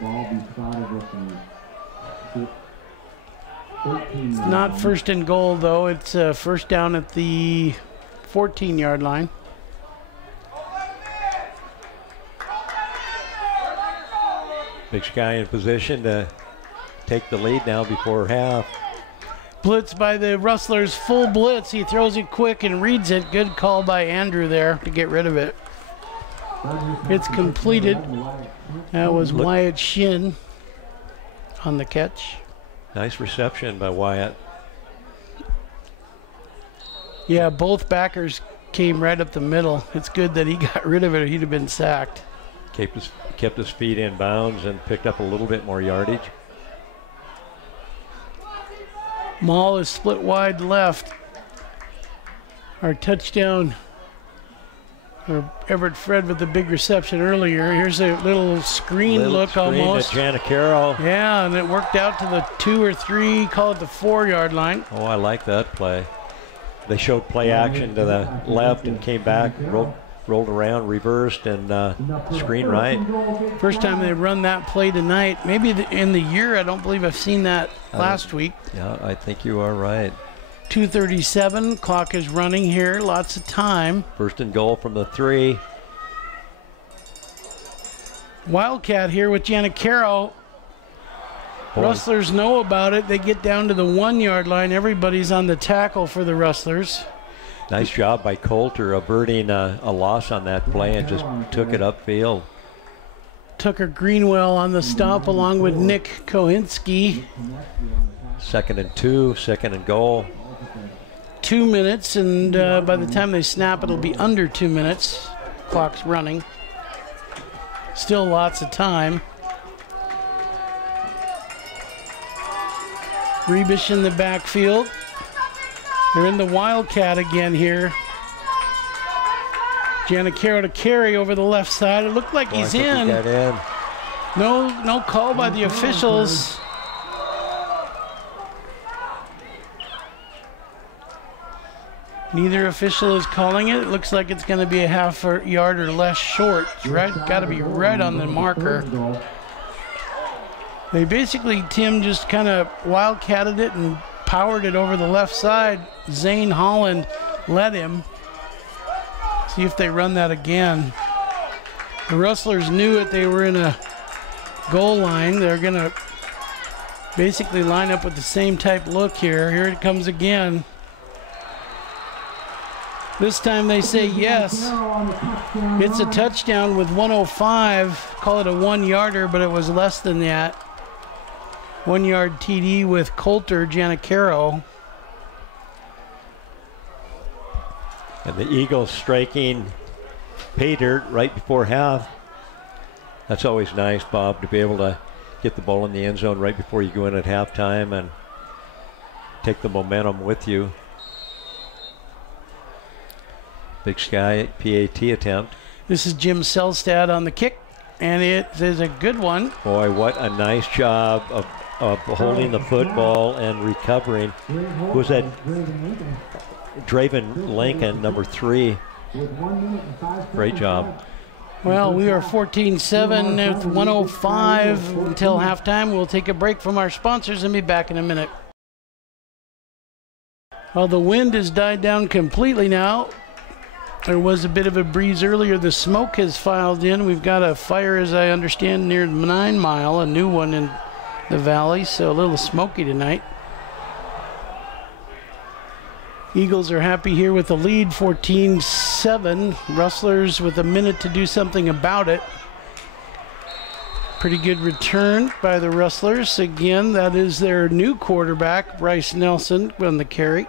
Ball be spotted with the 13. It's not first and goal though. It's first down at the 14-yard line. Big Sky in position to take the lead now before half. Blitz by the Rustlers, full blitz. He throws it quick and reads it. Good call by Andrew there to get rid of it. It's completed. That was Wyatt Shin on the catch. Nice reception by Wyatt. Yeah, both backers came right up the middle. It's good that he got rid of it or he'd have been sacked. Kept his feet in bounds and picked up a little bit more yardage. Maul is split wide left. Our touchdown, or Everett Fred with the big reception earlier. Here's a little screen look almost. To Giannicaro. Yeah, and it worked out to the 2 or 3, call it the 4-yard line. Oh, I like that play. They showed play action to the left and came back, rolled around, reversed, and screen right. First time they run that play tonight. Maybe in the year, I don't believe I've seen that last week. Yeah, I think you are right. 2:37, clock is running here, lots of time. First and goal from the 3. Wildcat here with Giannicaro. Rustlers know about it. They get down to the 1-yard line. Everybody's on the tackle for the Rustlers. Nice job by Coulter averting a loss on that play and just took it upfield. Tucker Greenwell on the stop along with Nick Kohinski. 2nd and 2, 2nd and goal. 2 minutes, and by the time they snap, it'll be under 2 minutes. Clock's running. Still lots of time. Rebish in the backfield. They're in the Wildcat again here. Giannicaro to carry over the left side. It looked like he's in. No call by the officials. Neither official is calling it. It looks like it's going to be a half a yard or less short. Right, got to be right on the marker. They basically, Tim, just kind of wildcatted it and powered it over the left side. Zane Holland led him. See if they run that again. The Rustlers knew it. They were in a goal line. They're going to basically line up with the same type look here. Here it comes again. This time they say yes. It's a touchdown with 105. Call it a 1-yarder, but it was less than that. 1-yard TD with Coulter Giannicaro. And the Eagles striking pay dirt right before half. That's always nice, Bob, to be able to get the ball in the end zone right before you go in at halftime and take the momentum with you. Big Sky PAT attempt. This is Jim Selstad on the kick, and it is a good one. Boy, what a nice job of holding the football and recovering. Who was that? Draven Lincoln, number 3. with 1 minute and 5 seconds. Great job. Well, we are 14-7 with 1:05 until halftime. We'll take a break from our sponsors and be back in a minute. Well, the wind has died down completely now. There was a bit of a breeze earlier. The smoke has filed in. We've got a fire, as I understand, near 9 Mile, a new one in the valley, so a little smoky tonight. Eagles are happy here with the lead, 14-7. Rustlers with a minute to do something about it. Pretty good return by the Rustlers. Again, that is their new quarterback, Bryce Nelson, on the carry.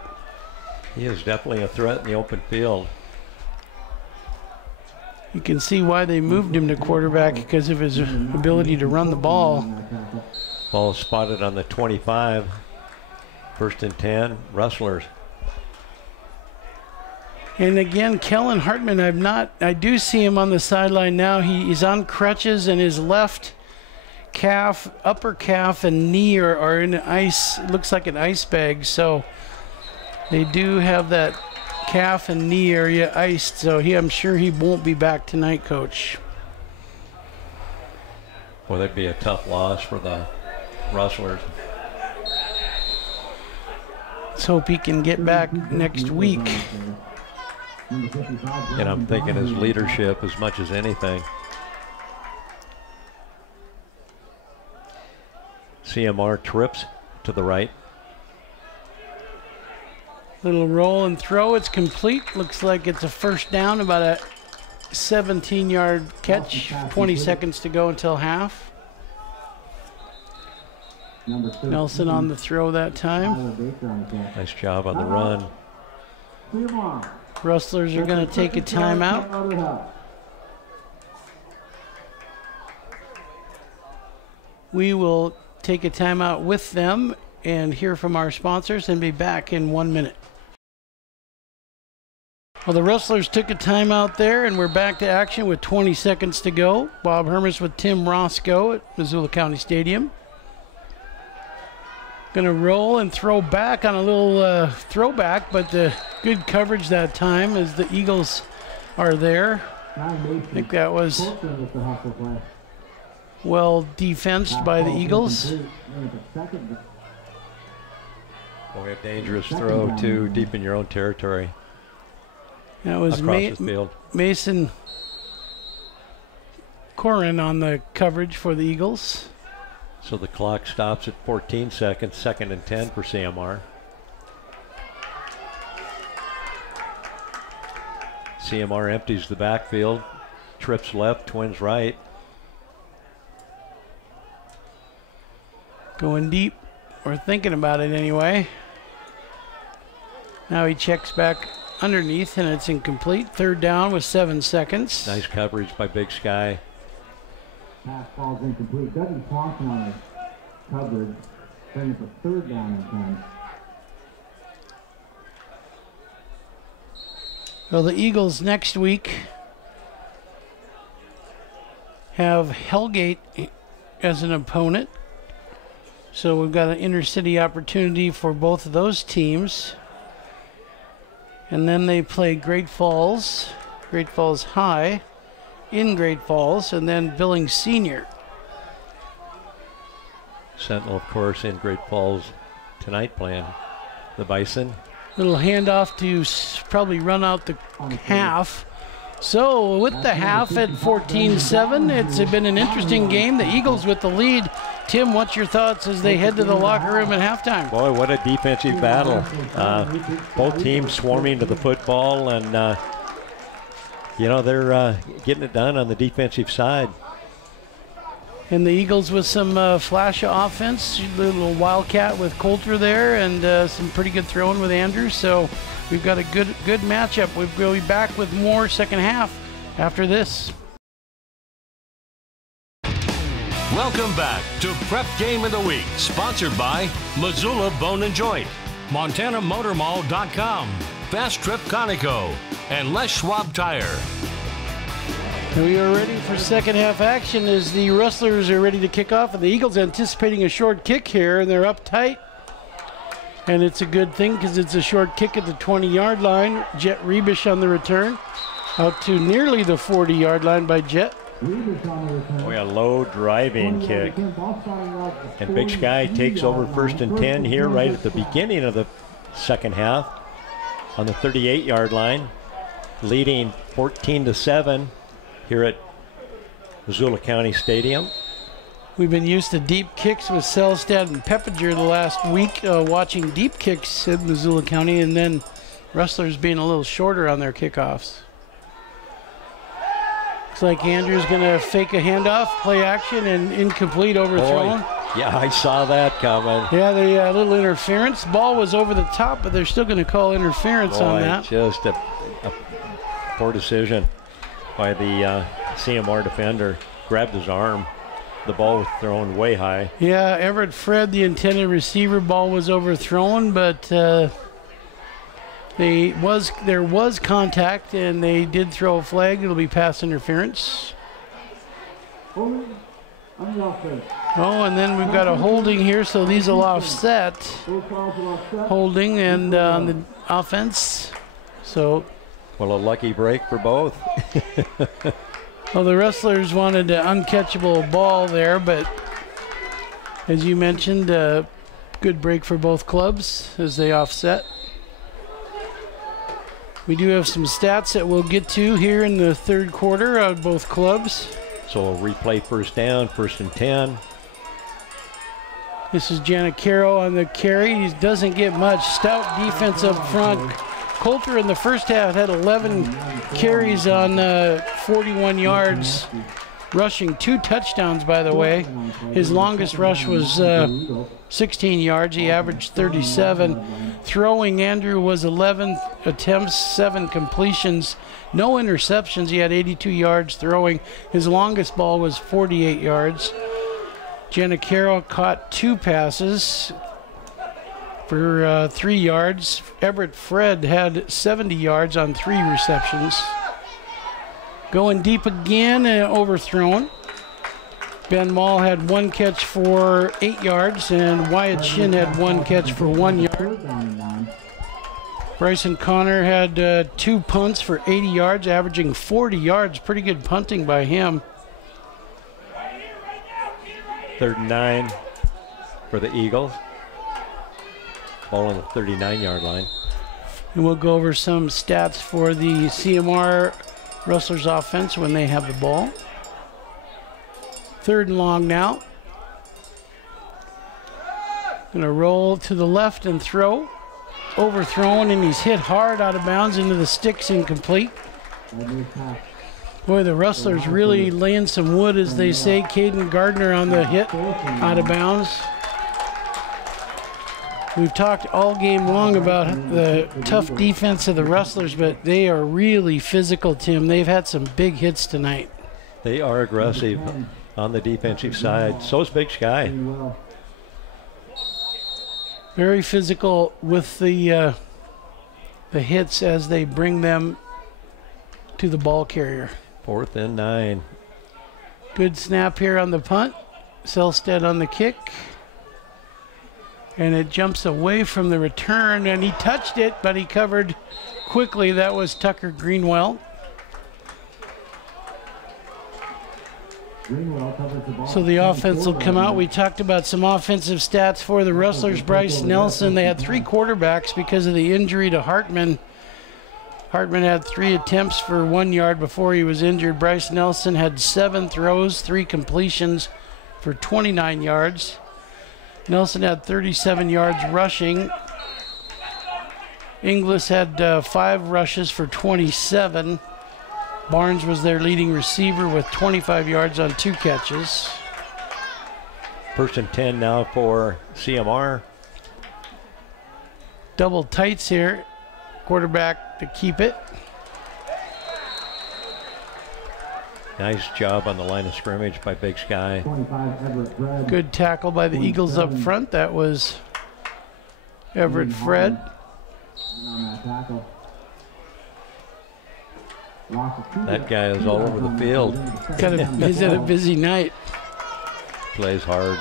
He is definitely a threat in the open field. You can see why they moved him to quarterback, because of his ability to run the ball. Ball spotted on the 25. 1st and 10, Rustlers. And again, Kellen Hartman, I do see him on the sideline now. He's on crutches, and his left calf, upper calf, and knee are in ice. It looks like an ice bag. So they do have that calf and knee area iced. So I'm sure he won't be back tonight, Coach. Well, that'd be a tough loss for the Rustlers. Let's hope he can get back next week. And I'm thinking his leadership as much as anything. CMR trips to the right. Little roll and throw. It's complete. Looks like it's a first down, about a 17-yard catch. 20 seconds to go until half. Nelson on the throw that time. Nice job on the run. Rustlers are going to take a timeout. We will take a timeout with them and hear from our sponsors and be back in 1 minute. Well, the Rustlers took a timeout there, and we're back to action with 20 seconds to go. Bob Hermes with Tim Roscoe at Missoula County Stadium. Going to roll and throw back on a little throwback, but the good coverage that time as the Eagles are there. I think that was well defensed by the Eagles. Boy, a dangerous throw, too, deep in your own territory. That was Mason Corin on the coverage for the Eagles. So the clock stops at 14 seconds, 2nd and 10 for CMR. CMR empties the backfield, trips left, twins right. Going deep, or thinking about it anyway. Now he checks back underneath, and it's incomplete. 3rd down with 7 seconds. Nice coverage by Big Sky. Pass falls incomplete. Doesn't Swanson on his coverage. Then it's a 3rd down and 10. Well, the Eagles next week have Hellgate as an opponent. So we've got an intercity opportunity for both of those teams. And then they play Great Falls High in Great Falls, and then Billings Senior. Sentinel, of course, in Great Falls tonight playing the Bison. Little handoff to probably run out the half. So with the half at 14-7, it's been an interesting game. The Eagles with the lead. Tim, what's your thoughts as they head to the locker room at halftime? Boy, what a defensive battle. Both teams swarming to the football, and they're getting it done on the defensive side. And the Eagles with some flash of offense, a little wildcat with Coulter there, and some pretty good throwing with Andrews. So we've got a good matchup. We'll be back with more second half after this. Welcome back to Prep Game of the Week, sponsored by Missoula Bone and Joint, MontanaMotorMall.com, Fast Trip Conoco, and Les Schwab Tire. We are ready for second half action as the Rustlers are ready to kick off, and the Eagles anticipating a short kick here, and they're up tight. And it's a good thing because it's a short kick at the 20-yard line. Jet Rebish on the return. Out to nearly the 40-yard line by Jet. Oh, yeah, low driving kick. And Big Sky takes over 1st and 10 here right at the beginning of the second half on the 38-yard line, leading 14-7 here at Missoula County Stadium. We've been used to deep kicks with Selstad and Peppinger the last week, watching deep kicks at Missoula County, and then Rustlers being a little shorter on their kickoffs. Looks like Andrew's going to fake a handoff, play action, and incomplete, overthrown. Yeah, I saw that coming. Yeah, the little interference. Ball was over the top, but they're still going to call interference on that. Just a poor decision by the CMR defender. Grabbed his arm. The ball was thrown way high. Yeah, Everett Fred, the intended receiver, ball was overthrown, but there was contact, and they did throw a flag. It'll be pass interference. Oh, and then we've got a holding here, so these will offset. Holding and on the offense. So, well, a lucky break for both. well, the Rustlers wanted an uncatchable ball there, but as you mentioned, good break for both clubs as they offset. We do have some stats that we'll get to here in the third quarter of both clubs. So we'll replay 1st down, 1st and 10. This is Giannicaro on the carry. He doesn't get much. Stout defense up front. Coulter in the first half had 11 carries on 41 yards, rushing 2 touchdowns, by the way. His longest rush was 16 yards. He averaged 37. Throwing, Andrew was 11 attempts, 7 completions, no interceptions. He had 82 yards throwing. His longest ball was 48 yards. Giannicaro caught 2 passes for 3 yards. Everett Fred had 70 yards on 3 receptions. Going deep again and overthrown. Ben Mall had 1 catch for 8 yards, and Wyatt Shin had 1 catch for 1 yard. Bryson Connor had 2 punts for 80 yards, averaging 40 yards. Pretty good punting by him. 3rd and 9 for the Eagles. Ball on the 39-yard line. And we'll go over some stats for the CMR Rustlers offense when they have the ball. 3rd and long now. Gonna roll to the left and throw. Overthrown, and he's hit hard out of bounds into the sticks, incomplete. Boy, the Rustlers really laying some wood, as they say. Caden Gardner on the hit out of bounds. We've talked all game long about the tough defense of the Rustlers, but they are really physical, Tim. They've had some big hits tonight. They are aggressive on the defensive side. So is Big Sky. Very physical with the hits as they bring them to the ball carrier. 4th and 9. Good snap here on the punt. Selstad on the kick. And it jumps away from the return, and he touched it, but he covered quickly. That was Tucker Greenwell. So the offense will come out. We talked about some offensive stats for the Rustlers. Bryce Nelson, they had 3 quarterbacks because of the injury to Hartman. Hartman had 3 attempts for 1 yard before he was injured. Bryce Nelson had 7 throws, 3 completions for 29 yards. Nelson had 37 yards rushing. Inglis had 5 rushes for 27. Barnes was their leading receiver with 25 yards on 2 catches. 1st and 10 now for CMR. Double tights here. Quarterback to keep it. Nice job on the line of scrimmage by Big Sky. Good tackle by the Eagles up front. That was Everett Fred. That guy is all over the field. He's had a busy night. Plays hard.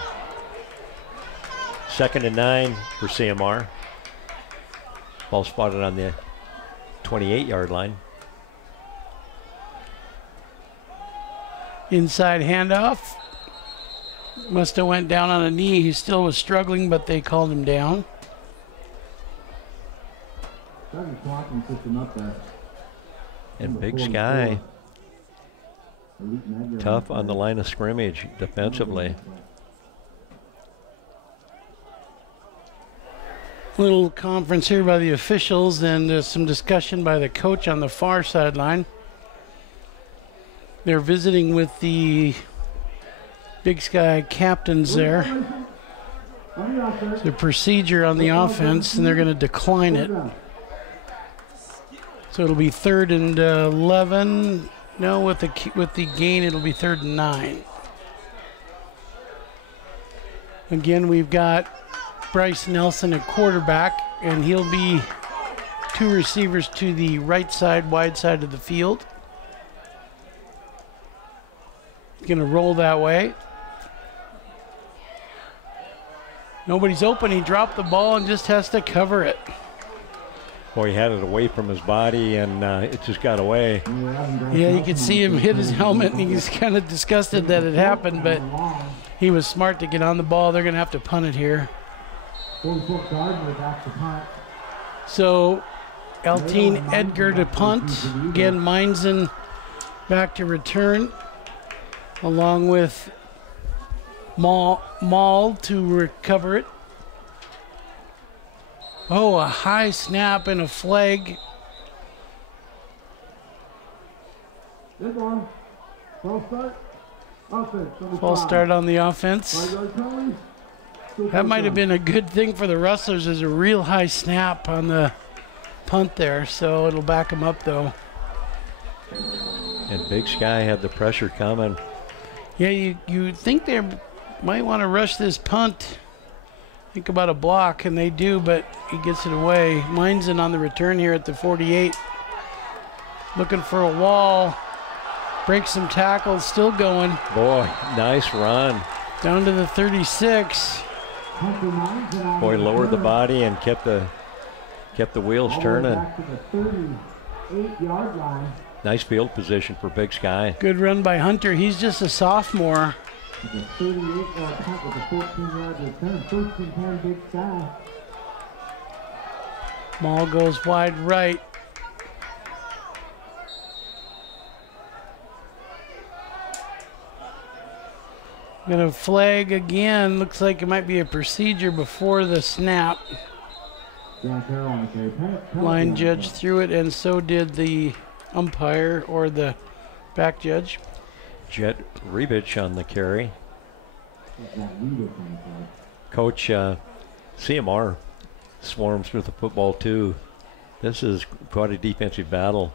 2nd and 9 for CMR. Ball spotted on the 28-yard line. Inside handoff. Must have went down on a knee. He still was struggling, but they called him down. And Big Sky, tough on the line of scrimmage defensively. Little conference here by the officials and some discussion by the coach on the far sideline. They're visiting with the Big Sky captains there. The procedure on the offense, and they're going to decline it. So it'll be 3rd and 11. No, with the gain, it'll be 3rd and 9. Again, we've got Bryce Nelson at quarterback, and he'll be 2 receivers to the right side, wide side of the field. He's going to roll that way. Nobody's open. He dropped the ball and just has to cover it. Boy, he had it away from his body, and it just got away. Yeah, you could see him hit his helmet, and he's kind of disgusted that it happened, but he was smart to get on the ball. They're going to have to punt it here. So, Altine Edgar to punt. Again, Meinzen back to return, along with Maul to recover it. Oh, a high snap and a flag. False start on the offense. That might have been a good thing for the Rustlers. There's a real high snap on the punt there, so it'll back them up though. And Big Sky had the pressure coming. Yeah, you think they might want to rush this punt. Think about a block, and they do, but he gets it away. Meinzen on the return here at the 48. Looking for a wall. Breaks some tackles, still going. Boy, nice run. Down to the 36. Boy, lowered the body and kept the wheels turning. Nice field position for Big Sky. Good run by Hunter. He's just a sophomore. Ball goes wide right. Gonna flag again. Looks like it might be a procedure before the snap. Line judge threw it, and so did the umpire or the back judge. Jet Rebich on the carry. Coach, CMR swarms with the football too. This is quite a defensive battle.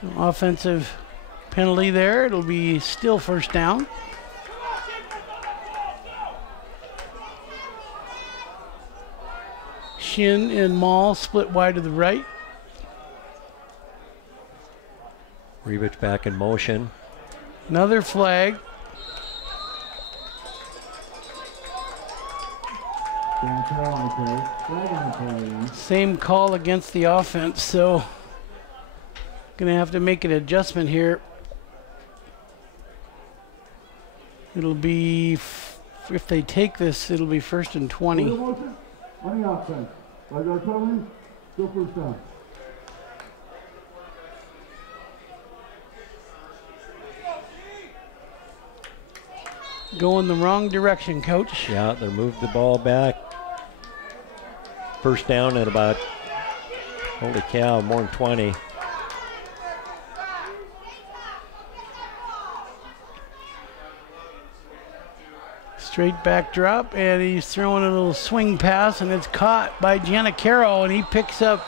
So offensive penalty there. It'll be still first down. Shin and Maul split wide to the right. Rebich back in motion. Another flag. Same call against the offense, so gonna have to make an adjustment here. It'll be, if they take this, it'll be 1st and 20. On the offense. Go first down. Going the wrong direction, Coach. Yeah, they moved the ball back. First down at about, holy cow, more than 20. Straight back drop, and he's throwing a little swing pass, and it's caught by Giannicaro, and he picks up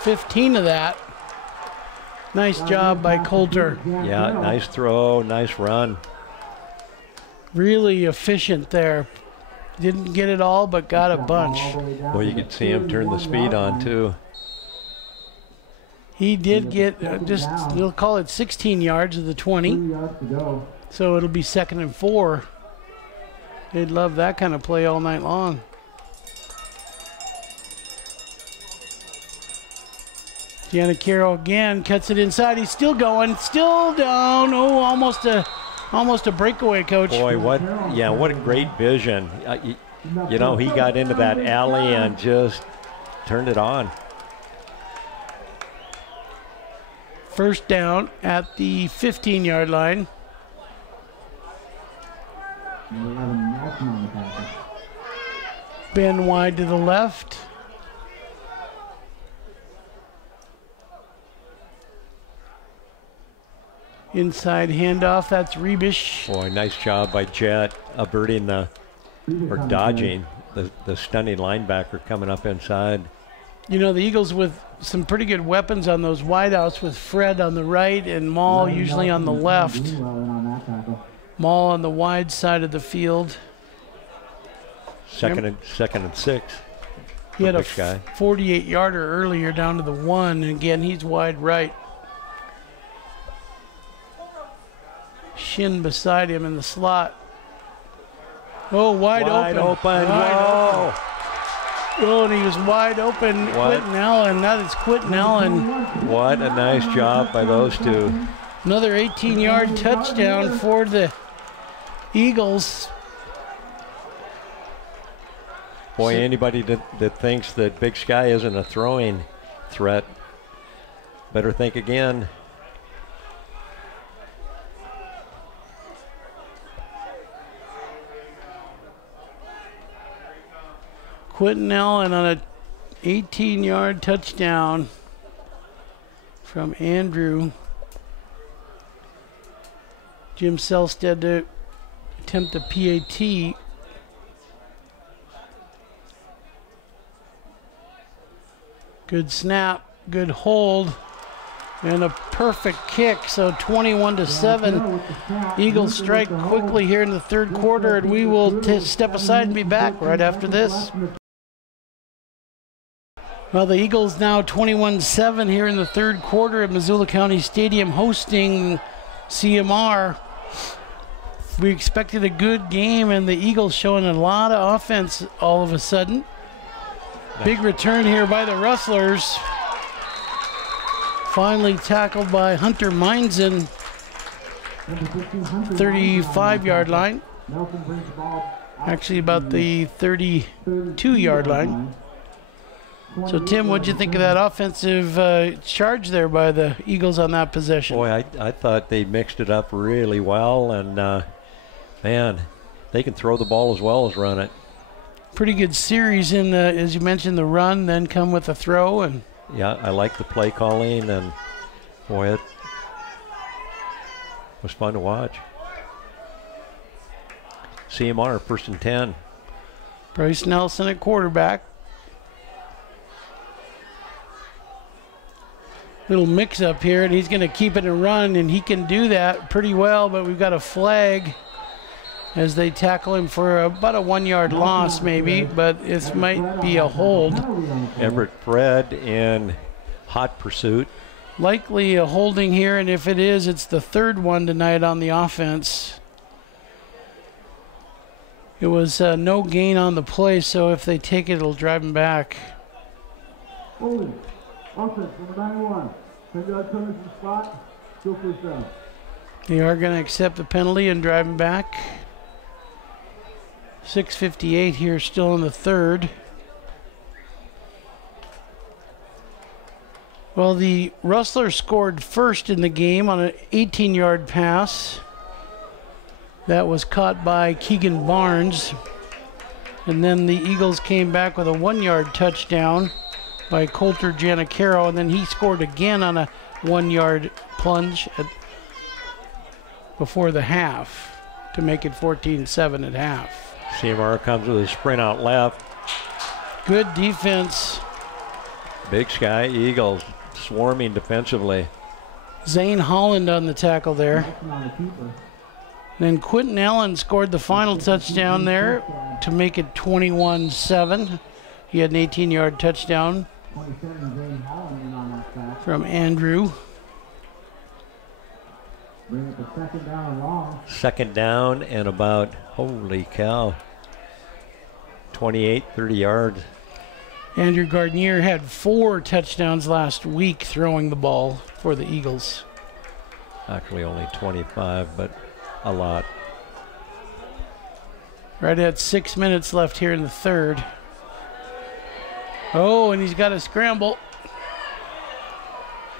15 of that. Nice job by Coulter. Yeah, nice throw, nice run. Really efficient there. Didn't get it all, but got a bunch. Boy, you could see him turn the speed on too. He did get we'll call it 16 yards of the 20. So it'll be 2nd and 4. They'd love that kind of play all night long. Giannicaro again cuts it inside. He's still going, still down. Oh, almost a breakaway, Coach. Boy, what a great vision. You know, he got into that alley and just turned it on. First down at the 15-yard line. Ben wide to the left. Inside handoff, that's Rebish. Boy, nice job by Jet averting or dodging the stunning linebacker coming up inside. You know, the Eagles with some pretty good weapons on those wideouts with Fred on the right and Maul usually on the left. Maul on the wide side of the field. Second and 6. He had a 48-yarder earlier down to the 1, and again, he's wide right. Shin beside him in the slot. Oh, wide open. Whoa. Oh, and he was wide open. Quentin Allen. That is Quentin Allen. What a nice job by those two. Another 18-yard touchdown for the Eagles. Boy, anybody that thinks that Big Sky isn't a throwing threat, better think again. Quentin Allen on a 18-yard touchdown from Andrew. Jim Selstead to attempt the PAT. Good snap, good hold, and a perfect kick. So 21-7. Eagles strike quickly here in the third quarter, and we will step aside and be back right after this. Well, the Eagles now 21-7 here in the third quarter at Missoula County Stadium hosting CMR. We expected a good game, and the Eagles showing a lot of offense all of a sudden. Big return here by the Rustlers. Finally tackled by Hunter Meinzen. 35-yard line. Actually about the 32-yard line. So, Tim, what'd you think of that offensive charge there by the Eagles on that possession? Boy, I thought they mixed it up really well, and, man, they can throw the ball as well as run it. Pretty good series in the, as you mentioned, the run, then come with a throw. And yeah, I like the play calling, and, boy, it was fun to watch. CMR, 1st and 10. Bryce Nelson at quarterback. Little mix-up here, and he's going to keep it and run, and he can do that pretty well, but we've got a flag as they tackle him for about a 1-yard loss maybe, but it might be a hold. Everett Fred in hot pursuit. Likely a holding here, and if it is, it's the third one tonight on the offense. It was no gain on the play, so if they take it, it'll drive him back. Holding. Offense, number 91. 10-yard penalty from the spot. Still first down. They are going to accept the penalty and drive him back. 6:58 here, still in the third. Well, the Rustlers scored first in the game on an 18-yard pass. That was caught by Keegan Barnes. And then the Eagles came back with a 1-yard touchdown by Coulter Giannicaro, and then he scored again on a 1-yard plunge before the half to make it 14-7 at half. CMR comes with a sprint out left. Good defense. Big Sky Eagles swarming defensively. Zane Holland on the tackle there. Then Quentin Allen scored the final touchdown there to make it 21-7. He had an 18-yard touchdown from Andrew. Bring up a second down and long. Second down and about, holy cow, 28, 30 yards. Andrew Gardnier had 4 touchdowns last week throwing the ball for the Eagles. Actually only 25, but a lot. Right at 6 minutes left here in the third. Oh, and he's got a scramble.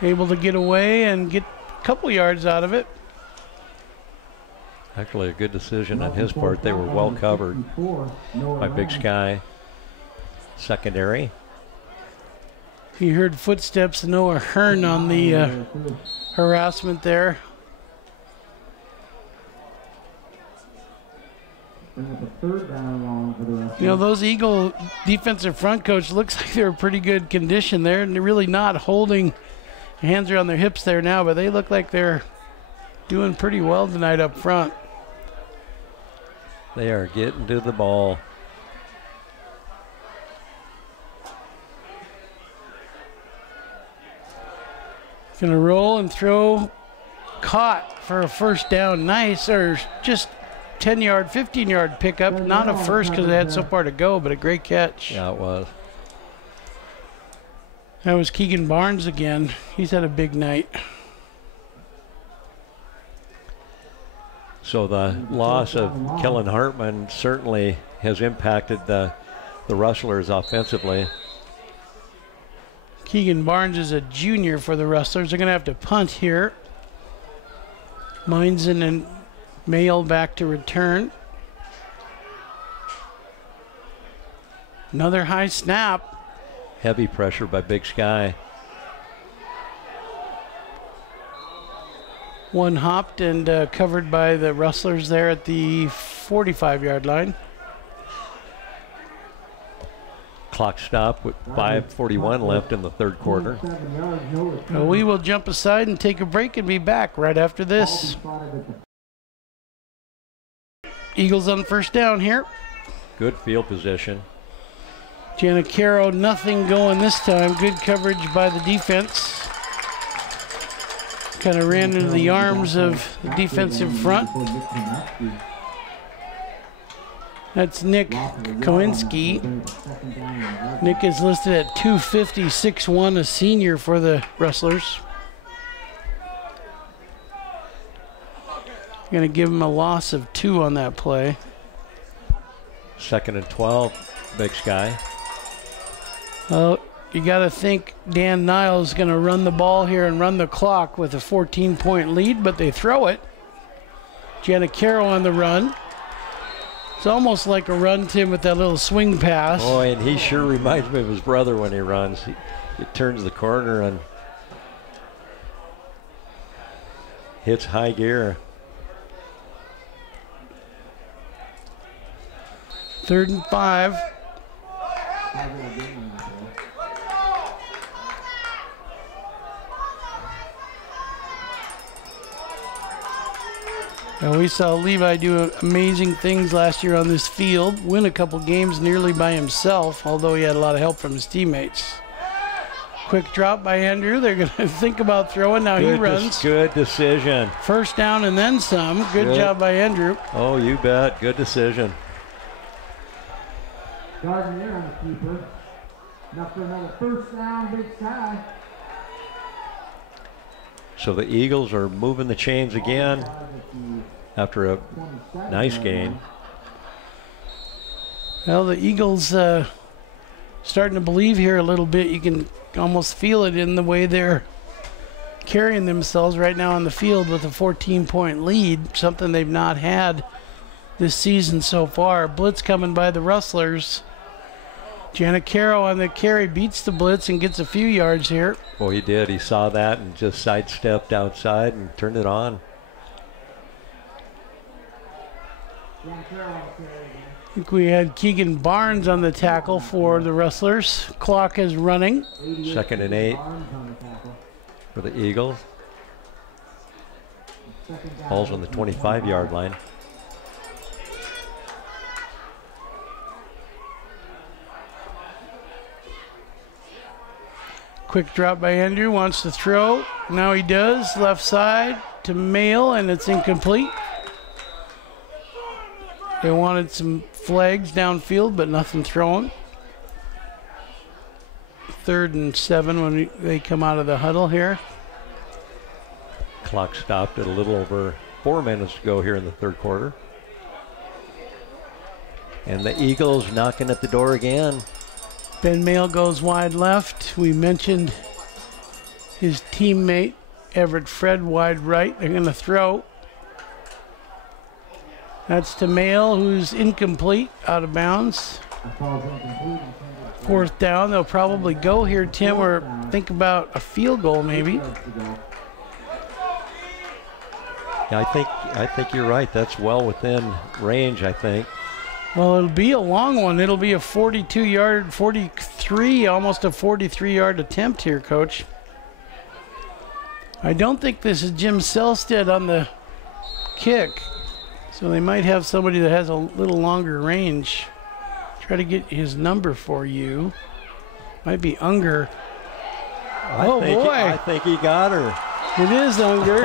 Able to get away and get a couple yards out of it. Actually a good decision on his part. They were well covered by Big Sky secondary. He heard footsteps, Noah Hearn on the harassment there. You know, those Eagle defensive front coach looks like they're in pretty good condition there, and they're really not holding. Hands are on their hips there now, but they look like they're doing pretty well tonight up front. They are getting to the ball. Gonna roll and throw. Caught for a first down. Nice, or just 10-yard, 15-yard pickup. Not a first because they had so far to go, but a great catch. Yeah, it was. That was Keegan Barnes again. He's had a big night. So the loss of Kellen Hartman certainly has impacted the Rustlers offensively. Keegan Barnes is a junior for the Rustlers. They're going to have to punt here. Meinzen and Mail back to return. Another high snap. Heavy pressure by Big Sky. One hopped and covered by the Rustlers there at the 45-yard line. Clock stop with 5:41 left in the third quarter. We will jump aside and take a break and be back right after this. Eagles on first down here. Good field position. Giannicaro, nothing going this time. Good coverage by the defense. Kind of ran into the arms of the defensive front. That's Nick Kowinski. Nick is listed at 250, 6'1", a senior for the Rustlers. Going to give him a loss of 2 on that play. 2nd and 12, Big Sky. Well, you got to think Dan Niles is going to run the ball here and run the clock with a 14-point lead, but they throw it. Giannicaro on the run. It's almost like a run, Tim, with that little swing pass. Boy, and he sure reminds me of his brother when he runs. He turns the corner and hits high gear. 3rd and 5. And we saw Levi do amazing things last year on this field, win a couple games nearly by himself, although he had a lot of help from his teammates. Quick drop by Andrew. They're going to think about throwing. Now he runs. Good decision. First down and then some. Good job by Andrew. Oh, you bet. Good decision. Gardner on the keeper. Enough for another first down, Big Sky. So the Eagles are moving the chains again after a nice game. Well, the Eagles starting to believe here a little bit. You can almost feel it in the way they're carrying themselves right now on the field with a 14-point lead, something they've not had this season so far. Blitz coming by the Rustlers. Giannicaro on the carry beats the blitz and gets a few yards here. Well, he did. He saw that and just sidestepped outside and turned it on. I think we had Keegan Barnes on the tackle for the Rustlers. Clock is running. 2nd and 8 for the Eagles. Ball's on the 25-yard line. Quick drop by Andrew, wants to throw. Now he does, left side to Mail, and it's incomplete. They wanted some flags downfield, but nothing thrown. 3rd and 7 when they come out of the huddle here. Clock stopped at a little over 4 minutes to go here in the third quarter. And the Eagles knocking at the door again. Ben Mayle goes wide left. We mentioned his teammate Everett Fred wide right. They're going to throw. That's to Mayle, who's incomplete, out of bounds. 4th down. They'll probably go here, Tim, or think about a field goal maybe. Yeah, I think you're right. That's well within range, I think. Well, it'll be a long one. It'll be a 42-yard, 43, almost a 43-yard attempt here, Coach. I don't think this is Jim Selstead on the kick, so they might have somebody that has a little longer range. Try to get his number for you. Might be Unger. Boy. I think he got her. It is Unger.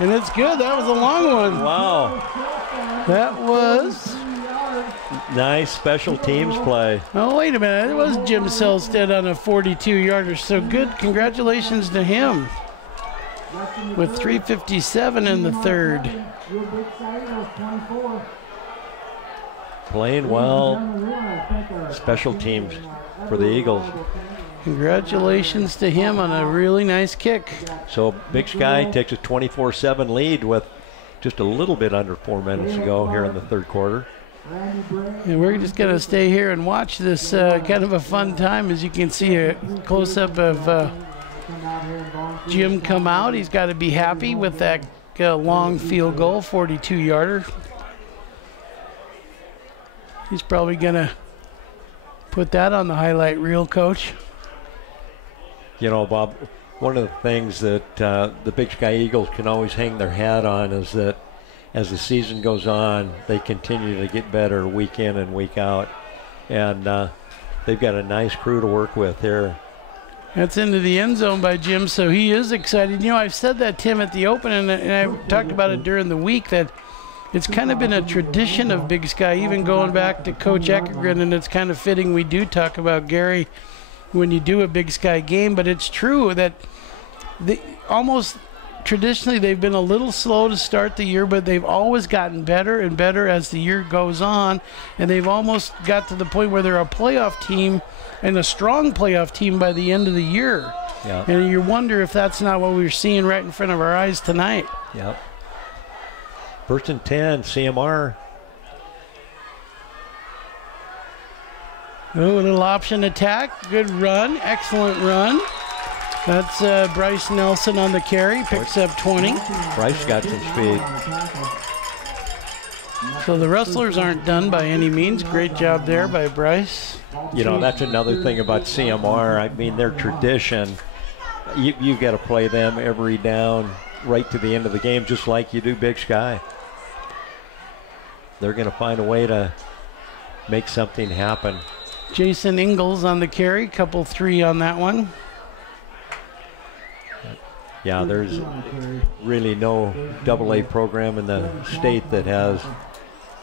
And it's good. That was a long one. Wow. That was nice special teams play. Oh, wait a minute. It was Jim Selstead on a 42-yarder. So good. Congratulations to him. With 3:57 in the 3rd. Playing well. Special teams for the Eagles. Congratulations to him on a really nice kick. So Big Sky takes a 24-7 lead with just a little bit under 4 minutes to go here in the third quarter. And we're just going to stay here and watch this kind of a fun time. As you can see a close-up of Jim come out. He's got to be happy with that long field goal, 42-yarder. He's probably going to put that on the highlight reel, Coach. You know, Bob, one of the things that the Big Sky Eagles can always hang their hat on is that as the season goes on, they continue to get better week in and week out. And they've got a nice crew to work with here. That's into the end zone by Jim, so he is excited. You know, I've said that, Tim, at the open, and I talked about it during the week, that it's kind of been a tradition of Big Sky, even going back to Coach Eckergren, and it's kind of fitting we do talk about Gary when you do a Big Sky game. But it's true that almost traditionally they've been a little slow to start the year, but they've always gotten better and better as the year goes on, and they've almost got to the point where they're a playoff team and a strong playoff team by the end of the year. Yeah. And you wonder if that's not what we're seeing right in front of our eyes tonight. Yep. 1st and 10, CMR. Oh, a little option attack. Good run. Excellent run. That's Bryce Nelson on the carry. Picks up 20. Bryce got some speed. So the Rustlers aren't done by any means. Great job there by Bryce. You know, that's another thing about CMR. I mean, their tradition, you got to play them every down right to the end of the game, just like you do Big Sky. They're going to find a way to make something happen. Jason Ingalls on the carry, couple 3 on that one. Yeah, there's really no AA program in the state that has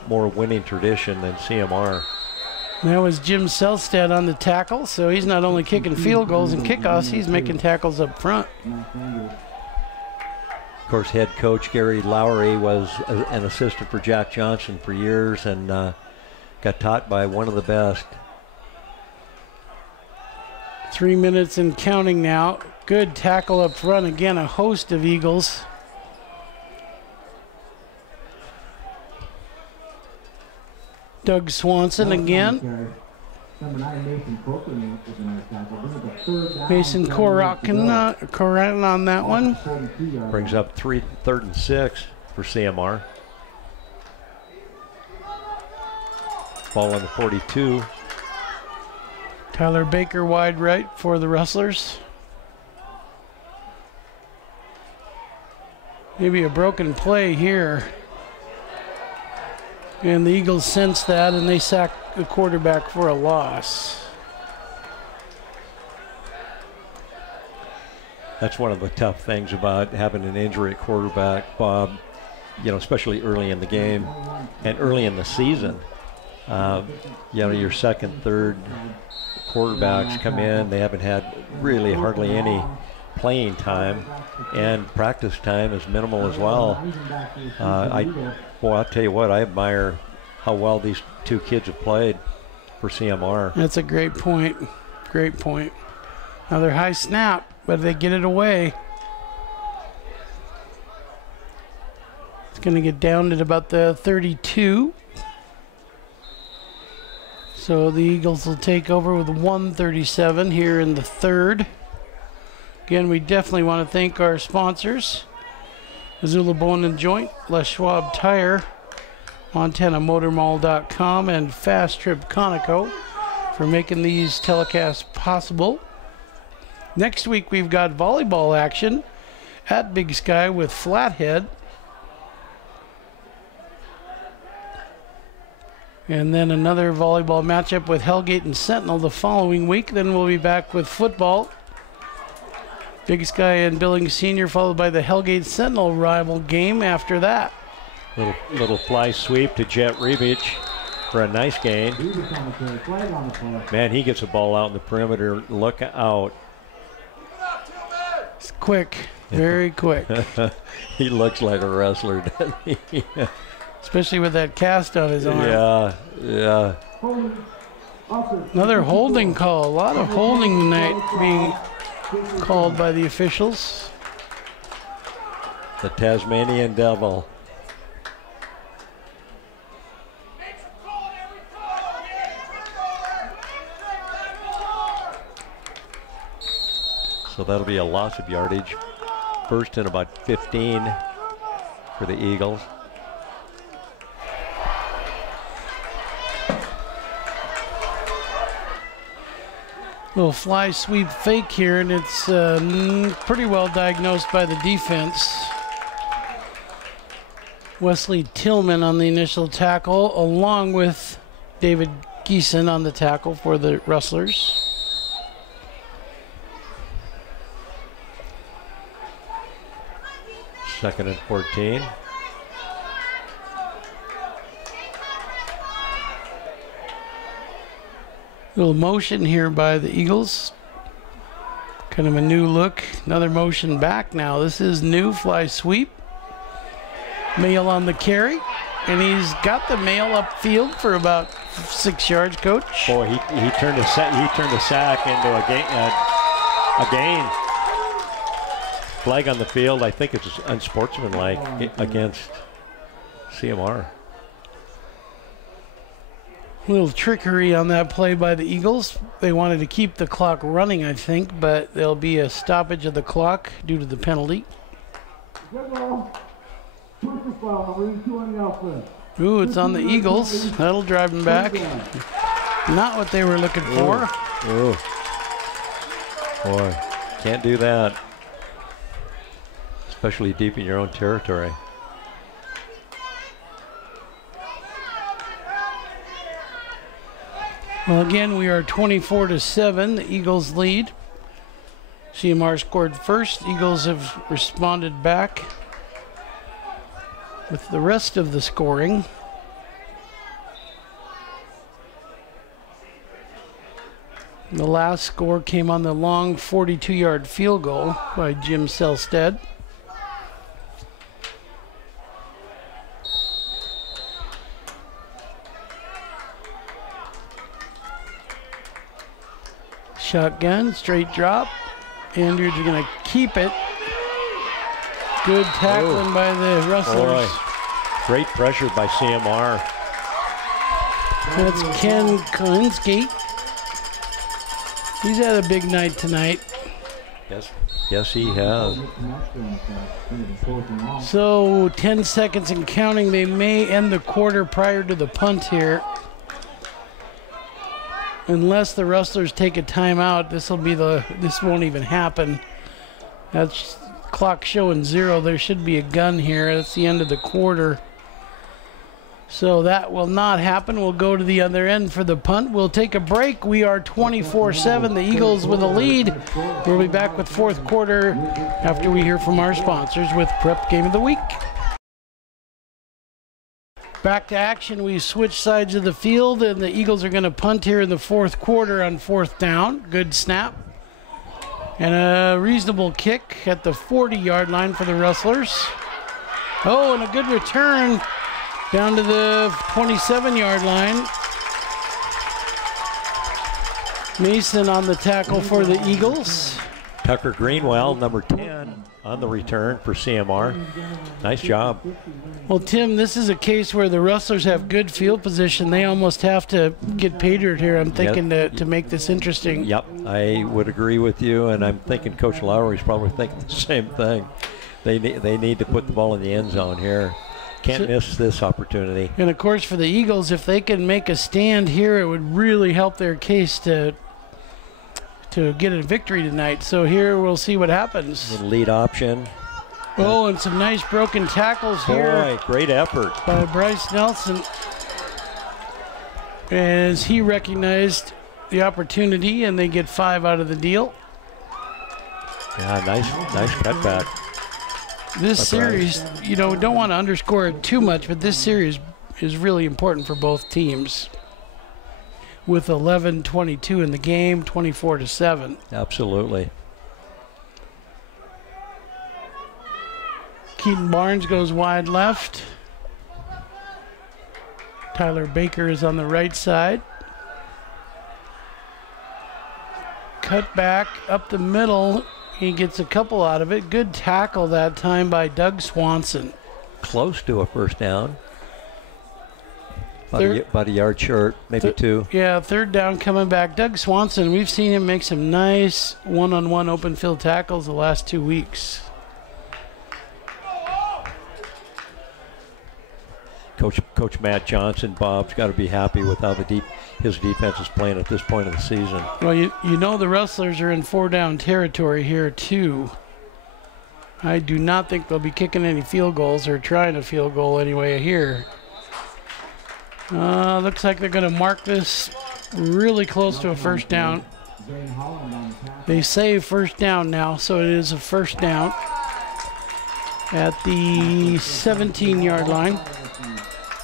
more winning tradition than CMR. That was Jim Selstead on the tackle, so he's not only kicking field goals and kickoffs, he's making tackles up front. Of course, head coach Gary Lowry was an assistant for Jack Johnson for years and got taught by one of the best. 3 minutes and counting now. Good tackle up front. Again, a host of Eagles. Doug Swanson again. Mason Coran on that one. Brings up 3rd and 6 for CMR. Ball on the 42. Tyler Baker wide right for the Rustlers. Maybe a broken play here. And the Eagles sense that, and they sack the quarterback for a loss. That's one of the tough things about having an injury at quarterback, Bob, you know, especially early in the game and early in the season. Your second, third quarterbacks come in. They haven't had really hardly any playing time, and practice time is minimal as well. I'll tell you what, I admire how well these two kids have played for CMR. That's a great point. Great point. Another high snap, but they get it away. It's going to get down at about the 32. So the Eagles will take over with 1:37 here in the third. Again, we definitely want to thank our sponsors: Missoula Bone and Joint, Les Schwab Tire, MontanaMotorMall.com, and Fast Trip Conoco for making these telecasts possible. Next week we've got volleyball action at Big Sky with Flathead. And then another volleyball matchup with Hellgate and Sentinel the following week. Then we'll be back with football. Big Sky and Billings Senior, followed by the Hellgate Sentinel rival game after that. Little fly sweep to Jet Rebic for a nice gain. Man, he gets the ball out in the perimeter. Look out. It's quick, very quick. He looks like a wrestler, doesn't he? Especially with that cast on his arm. Yeah. Another holding call. A lot of holding tonight being called by the officials. The Tasmanian Devil. So that'll be a loss of yardage. First and about 15 for the Eagles. Little fly sweep fake here, and it's pretty well diagnosed by the defense. Wesley Tillman on the initial tackle, along with David Geeson on the tackle for the Rustlers. Second and 14. Little motion here by the Eagles. Kind of a new look. Another motion back now. This is new fly sweep. Mail on the carry. And he's got the mail upfield for about 6 yards, Coach. Boy, he turned a sack into a gain. Flag on the field. I think it's unsportsmanlike against CMR. A little trickery on that play by the Eagles. They wanted to keep the clock running, I think, but there'll be a stoppage of the clock due to the penalty. Ooh, it's on the Eagles. That'll drive them back. Not what they were looking for. Ooh. Boy, can't do that. Especially deep in your own territory. Well, again, we are 24-7. The Eagles lead. CMR scored first. Eagles have responded back with the rest of the scoring. The last score came on the long 42-yard field goal by Jim Selstead. Shotgun, straight drop. Andrews are going to keep it. Good tackling by the Rustlers. Boy. Great pressure by CMR. That's Ken Kalinsky. He's had a big night tonight. Yes, he has. So 10 seconds and counting. They may end the quarter prior to the punt here. Unless the Rustlers take a timeout, this won't even happen. That's clock showing 0. There should be a gun here. That's the end of the quarter. So that will not happen. We'll go to the other end for the punt. We'll take a break. We are 24-7. The Eagles with a lead. We'll be back with fourth quarter after we hear from our sponsors with Prep Game of the Week. Back to action. We switch sides of the field, and the Eagles are going to punt here in the fourth quarter on 4th down. Good snap. And a reasonable kick at the 40-yard line for the Rustlers. Oh, and a good return down to the 27-yard line. Mason on the tackle for the Eagles. Tucker Greenwell, number 10, on the return for CMR. Nice job. Well, Tim, this is a case where the Rustlers have good field position. They almost have to get pay dirt here, I'm thinking, to make this interesting. Yep, I would agree with you, and I'm thinking Coach Lowry's probably thinking the same thing. They need to put the ball in the end zone here. Can't miss this opportunity. And, of course, for the Eagles, if they can make a stand here, it would really help their case to get a victory tonight. So here we'll see what happens. The lead option. Oh, and some nice broken tackles here. Boy, great effort by Bryce Nelson, as he recognized the opportunity, and they get 5 out of the deal. Yeah, nice cutback. This series, you know, don't want to underscore it too much, but this series is really important for both teams. With 11-22 in the game, 24-7. Absolutely. Keaton Barnes goes wide left. Tyler Baker is on the right side. Cut back up the middle. He gets a couple out of it. Good tackle that time by Doug Swanson. Close to a first down. About a yard short, maybe 2. Yeah, 3rd down coming back. Doug Swanson, we've seen him make some nice one-on-one open field tackles the last 2 weeks. Coach Matt Johnson, Bob's got to be happy with how his defense is playing at this point of the season. Well, you know the Rustlers are in 4-down territory here too. I do not think they'll be kicking any field goals, or trying a field goal anyway here. Looks like they're going to mark this really close to a first down. They say 1st down now, so it is a 1st down at the 17-yard line.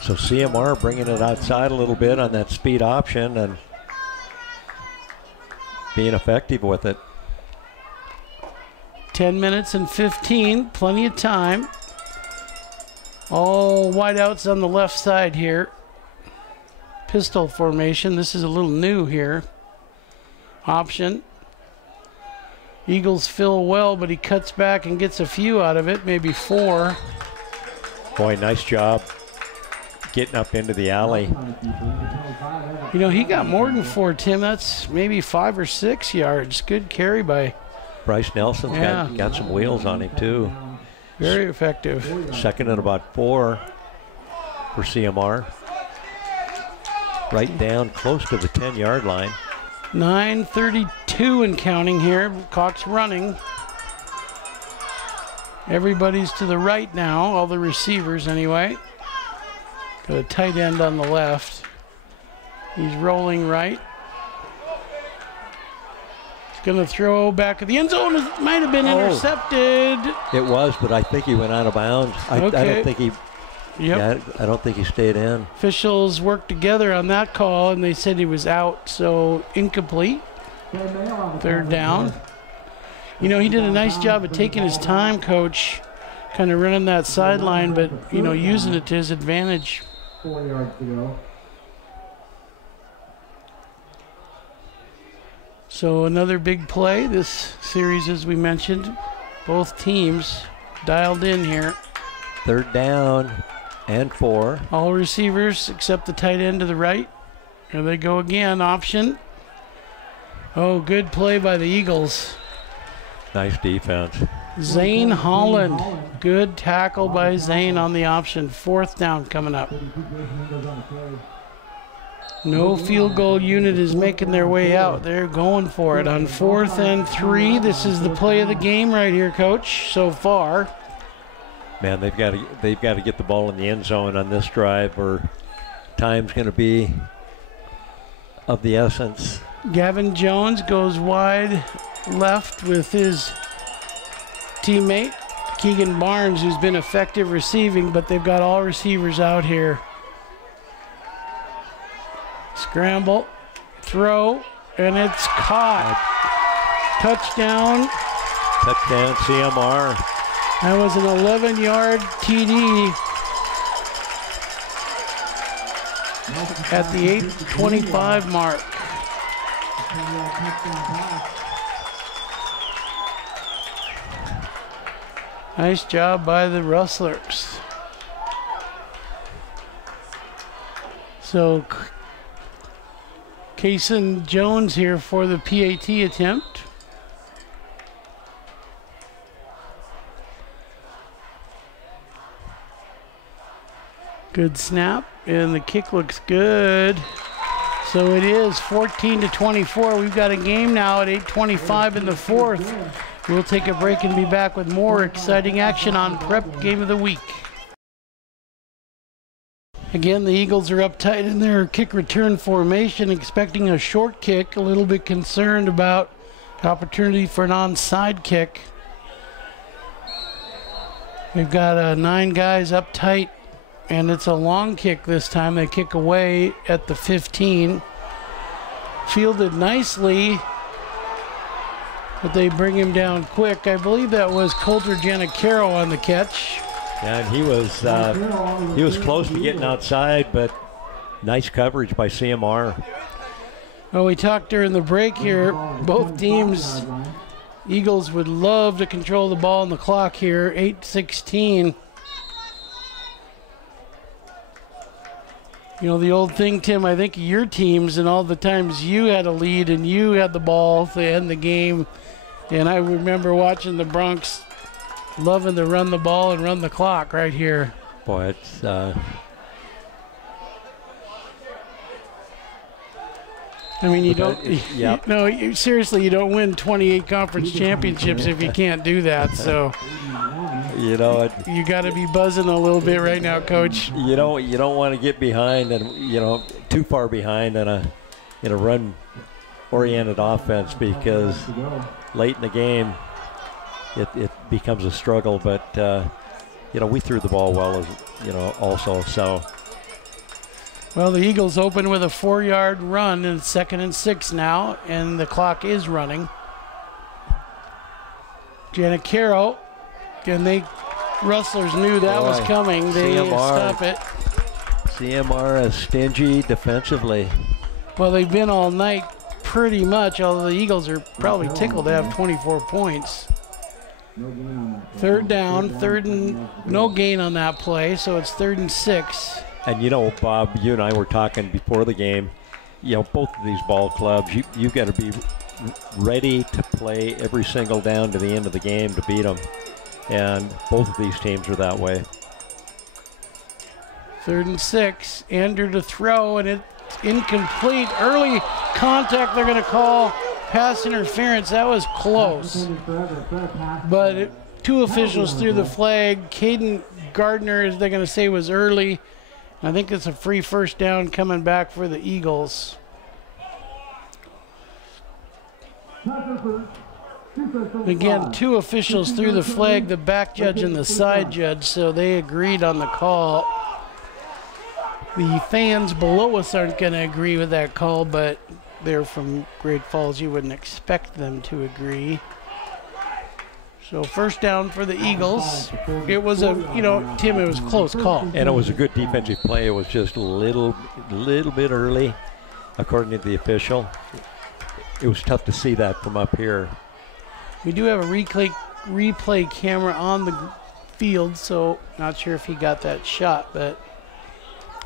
So CMR bringing it outside a little bit on that speed option and being effective with it. 10 minutes and 15, plenty of time. All wideouts on the left side here. Pistol formation. This is a little new here. Option. Eagles fill well, but he cuts back and gets a few out of it, maybe 4. Boy, nice job getting up into the alley. You know, he got more than 4, Tim. That's maybe 5 or 6 yards. Good carry by Bryce Nelson's got some wheels on him too. Very effective. 2nd and about 4 for CMR. Right down close to the 10-yard line. 9:32 and counting here. Clock's running. Everybody's to the right now, all the receivers anyway. Got a tight end on the left. He's rolling right. He's going to throw back at the end zone. It might have been intercepted. It was, but I think he went out of bounds. I don't think he... Yep. Yeah, I don't think he stayed in. Officials worked together on that call, and they said he was out, so incomplete. 3rd down. You know, he did a nice job of taking his time, Coach, kind of running that sideline, but, you know, using it to his advantage. 4 yards to go. So another big play. This series, as we mentioned, both teams dialed in here. 3rd down and 4. All receivers except the tight end to the right. Here they go again, option. Oh, good play by the Eagles. Nice defense. Zane Holland. Good tackle by Zane on the option. 4th down coming up. No field goal unit is making their way out. They're going for it on 4th and 3. This is the play of the game right here, Coach, so far. Man, they've got to get the ball in the end zone on this drive, or time's going to be of the essence. Gavin Jones goes wide left with his teammate Keegan Barnes, who's been effective receiving, but they've got all receivers out here. Scramble, throw, and it's caught. Touchdown. Touchdown, CMR. That was an 11-yard TD at the 8:25 mark. Nice job by the Rustlers. So Kaysen Jones here for the PAT attempt. Good snap, and the kick looks good. So it is 14-24. We've got a game now at 8:25 in the fourth. We'll take a break and be back with more exciting action on Prep Game of the Week. Again, the Eagles are uptight in their kick return formation, expecting a short kick, a little bit concerned about the opportunity for an onside kick. They've got 9 guys uptight, and it's a long kick this time. They kick away at the 15. Fielded nicely, but they bring him down quick. I believe that was Coulter Giannicaro on the catch. Yeah, and he was close to getting outside, but nice coverage by CMR. Well, we talked during the break here. Both teams, Eagles would love to control the ball and the clock here. 8:16. You know, the old thing, Tim, I think your teams and all the times you had a lead and you had the ball to end the game. And I remember watching the Bronx loving to run the ball and run the clock right here. Boy, it's I mean, you don't. Yep. No, seriously, you don't win 28 conference championships if you can't do that. So, you know, you got to be buzzing a little bit right now, Coach. You don't want to get behind and too far behind in a run-oriented offense, because late in the game it becomes a struggle. But we threw the ball well, as also. So. Well, the Eagles open with a 4-yard run, and it's 2nd and 6 now, and the clock is running. Giannicaro, and Rustlers knew that was coming. They stop it. CMR is stingy defensively. Well, they've been all night pretty much, although the Eagles are probably tickled to have 24 points. 3rd down, no gain on that play, so it's 3rd and 6. And Bob, you and I were talking before the game, both of these ball clubs, you've got to be ready to play every single down to the end of the game to beat them. And both of these teams are that way. 3rd and 6, Andrew to throw, and it's incomplete. Early contact, they're going to call pass interference. That was close. But 2 officials threw the flag. Caden Gardner, as they're going to say, was early. I think it's a free 1st down coming back for the Eagles. Again, 2 officials threw the flag, the back judge and the side judge, so they agreed on the call. The fans below us aren't going to agree with that call, but they're from Great Falls. You wouldn't expect them to agree. So 1st down for the Eagles. It was Tim, it was a close call. And it was a good defensive play. It was just a little bit early, according to the official. It was tough to see that from up here. We do have a replay camera on the field, so not sure if he got that shot, but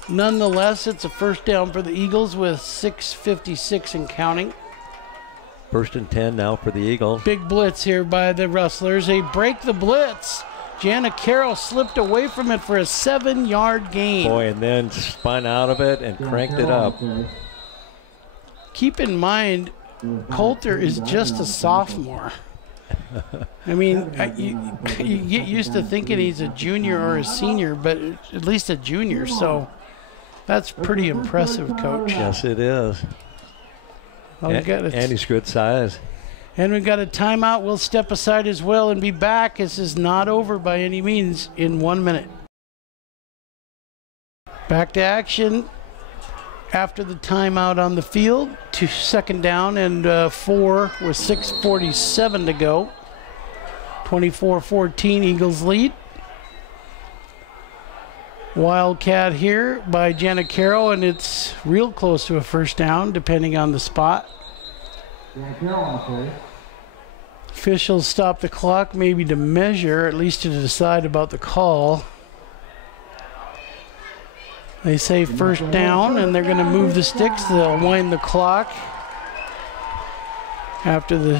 nonetheless, it's a 1st down for the Eagles with 6:56 and counting. 1st and 10 now for the Eagles. Big blitz here by the Rustlers. They break the blitz. Giannicaro slipped away from it for a 7-yard gain. Boy, and then spun out of it and cranked it up. Keep in mind, Coulter is just a sophomore. I mean, you get used to thinking he's a junior or a senior, but at least a junior, so that's pretty impressive, Coach. Yes, it is. And he's good size. And we've got a timeout. We'll step aside as well and be back. This is not over by any means in 1 minute. Back to action. after the timeout on the field to second down and 4 with 6:47 to go. 24-14 Eagles lead. Wildcat here by Janet Carroll, and it's real close to a first down depending on the spot. Officials stop the clock maybe to measure, at least to decide about the call. They say first down, and they're going to move the sticks. They'll wind the clock after the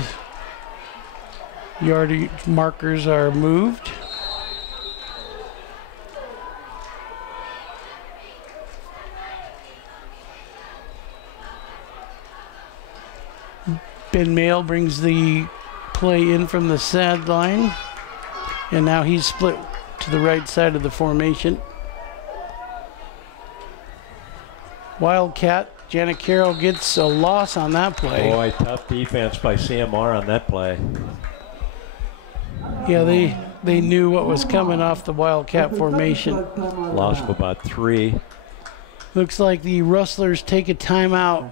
yardage markers are moved. Ben Mayle brings the play in from the sideline, and now he's split to the right side of the formation. Wildcat, Janet Carroll gets a loss on that play. Boy, tough defense by CMR on that play. Yeah, they knew what was coming off the Wildcat formation. Loss of about 3. Looks like the Rustlers take a timeout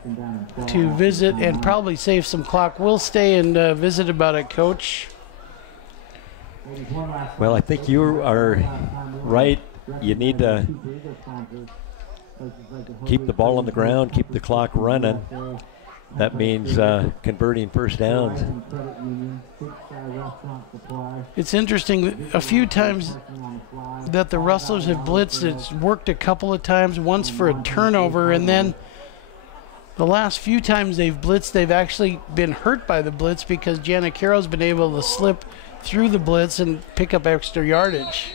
to visit and probably save some clock. We'll stay and visit about it, Coach. Well, I think you are right. You need to keep the ball on the ground, keep the clock running. That means converting first downs. It's interesting, a few times that the Rustlers have blitzed, it's worked a couple of times, once for a turnover, and then the last few times they've blitzed, they've actually been hurt by the blitz because Janet Carroll's been able to slip through the blitz and pick up extra yardage.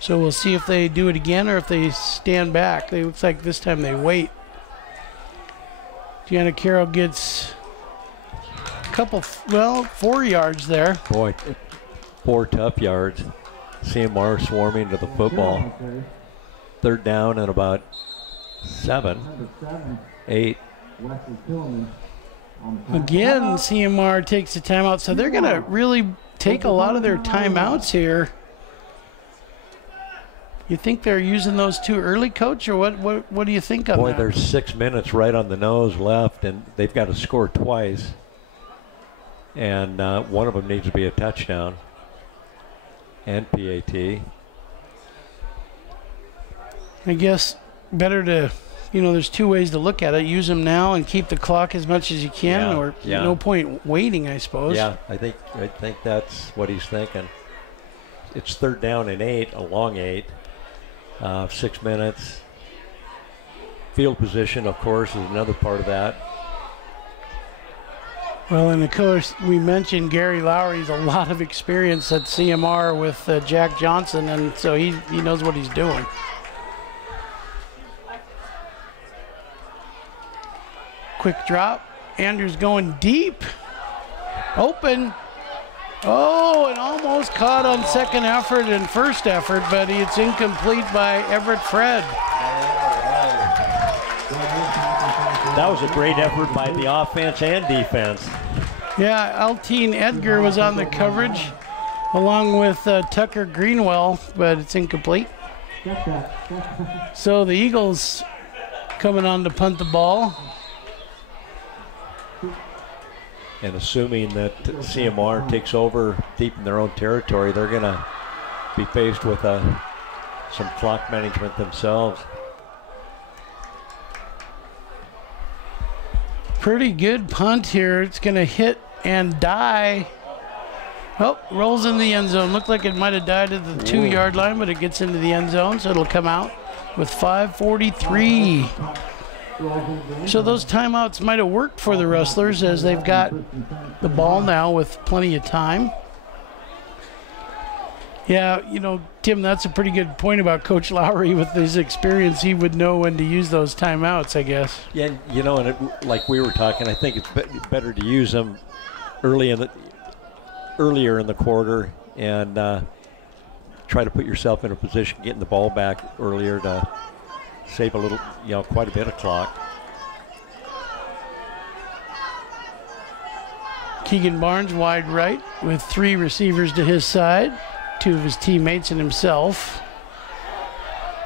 So we'll see if they do it again or if they stand back. It looks like this time they wait. Janet Carroll gets a couple, 4 yards there. Boy, 4 tough yards. CMR swarming to the football. Third down and about 7, 8. Again, CMR takes a timeout, so they're going to really take a lot of their timeouts here. You think they're using those too early, Coach, or what do you think on that? Boy, there's 6 minutes right on the nose left, and they've got to score twice. And one of them needs to be a touchdown and PAT. I guess better to, there's 2 ways to look at it. Use them now and keep the clock as much as you can, or no point waiting, I suppose. Yeah, I think that's what he's thinking. It's third down and 8, a long 8. 6 minutes. Field position, of course, is another part of that. Well, and of course, we mentioned Gary Lowry's a lot of experience at CMR with Jack Johnson, and so he knows what he's doing. Quick drop. Andrews going deep. Open. Oh, and almost caught on second effort and first effort, but it's incomplete by Everett Fred. That was a great effort by the offense and defense. Yeah, Altine Edgar was on the coverage along with Tucker Greenwell, but it's incomplete. So the Eagles coming on to punt the ball. And assuming that CMR takes over deep in their own territory, they're going to be faced with some clock management themselves. Pretty good punt here. It's going to hit and die. Oh, rolls in the end zone. Looked like it might have died at the 2-yard line, but it gets into the end zone, so it'll come out with 5:43. So those timeouts might have worked for the Rustlers as they've got the ball now with plenty of time. Yeah, Tim, that's a pretty good point about Coach Lowry. With his experience, he would know when to use those timeouts, I guess. Yeah, and like we were talking, I think it's better to use them earlier in the quarter and try to put yourself in a position getting the ball back earlier to save a little, quite a bit of clock. Keegan Barnes wide right with 3 receivers to his side, 2 of his teammates and himself.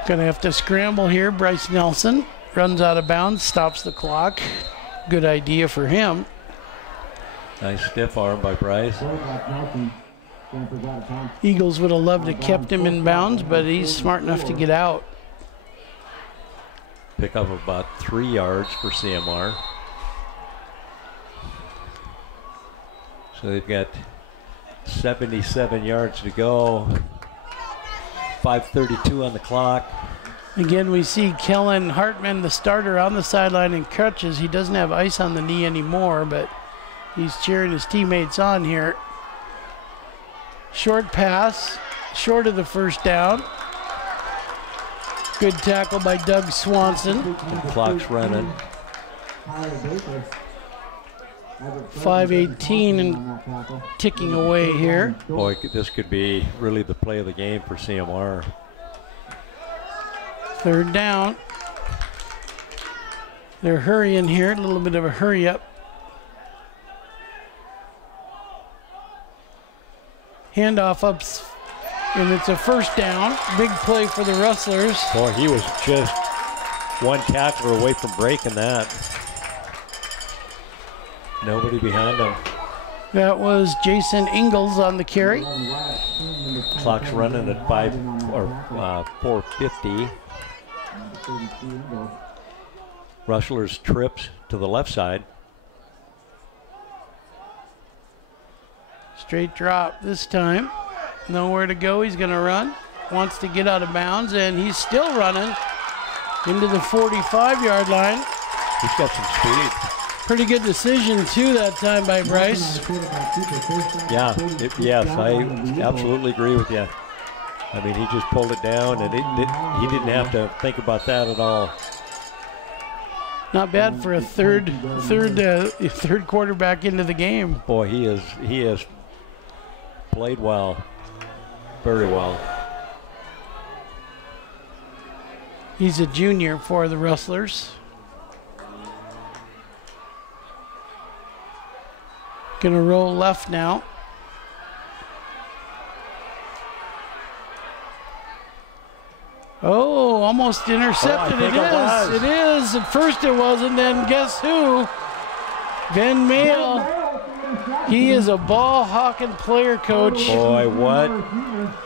Gonna have to scramble here, Bryce Nelson. runs out of bounds, stops the clock. Good idea for him. Nice stiff arm by Bryce. Eagles would have loved to kept him in bounds, but he's smart enough to get out. Pick up about 3 yards for CMR. So they've got 77 yards to go. 5:32 on the clock. Again, we see Kellen Hartman, the starter, on the sideline in crutches. He doesn't have ice on the knee anymore, but he's cheering his teammates on here. Short pass, short of the first down. Good tackle by Doug Swanson. The clock's running. 5:18 and ticking away here. Boy, this could be really the play of the game for CMR. Third down. They're hurrying here, a little bit of a hurry up. Handoff up, and it's a first down. Big play for the Rustlers. Boy, he was just one tackler away from breaking that. Nobody behind him. That was Jason Ingalls on the carry. Clock's running at 4:50. Rustlers trips to the left side. Straight drop this time. Nowhere to go. He's going to run. Wants to get out of bounds, and he's still running into the 45-yard line. He's got some speed. Pretty good decision, too, that time by Bryce. Yeah, yes, I absolutely agree with you. I mean, he just pulled it down, and he didn't have to think about that at all. Not bad for a third quarterback into the game. Boy, he has played well, very well. He's a junior for the Rustlers. Gonna roll left now. Oh, almost intercepted. Oh, It is. At first it wasn't, then guess who? Ben Mayle. He is a ball-hawking player, coach. Boy, what?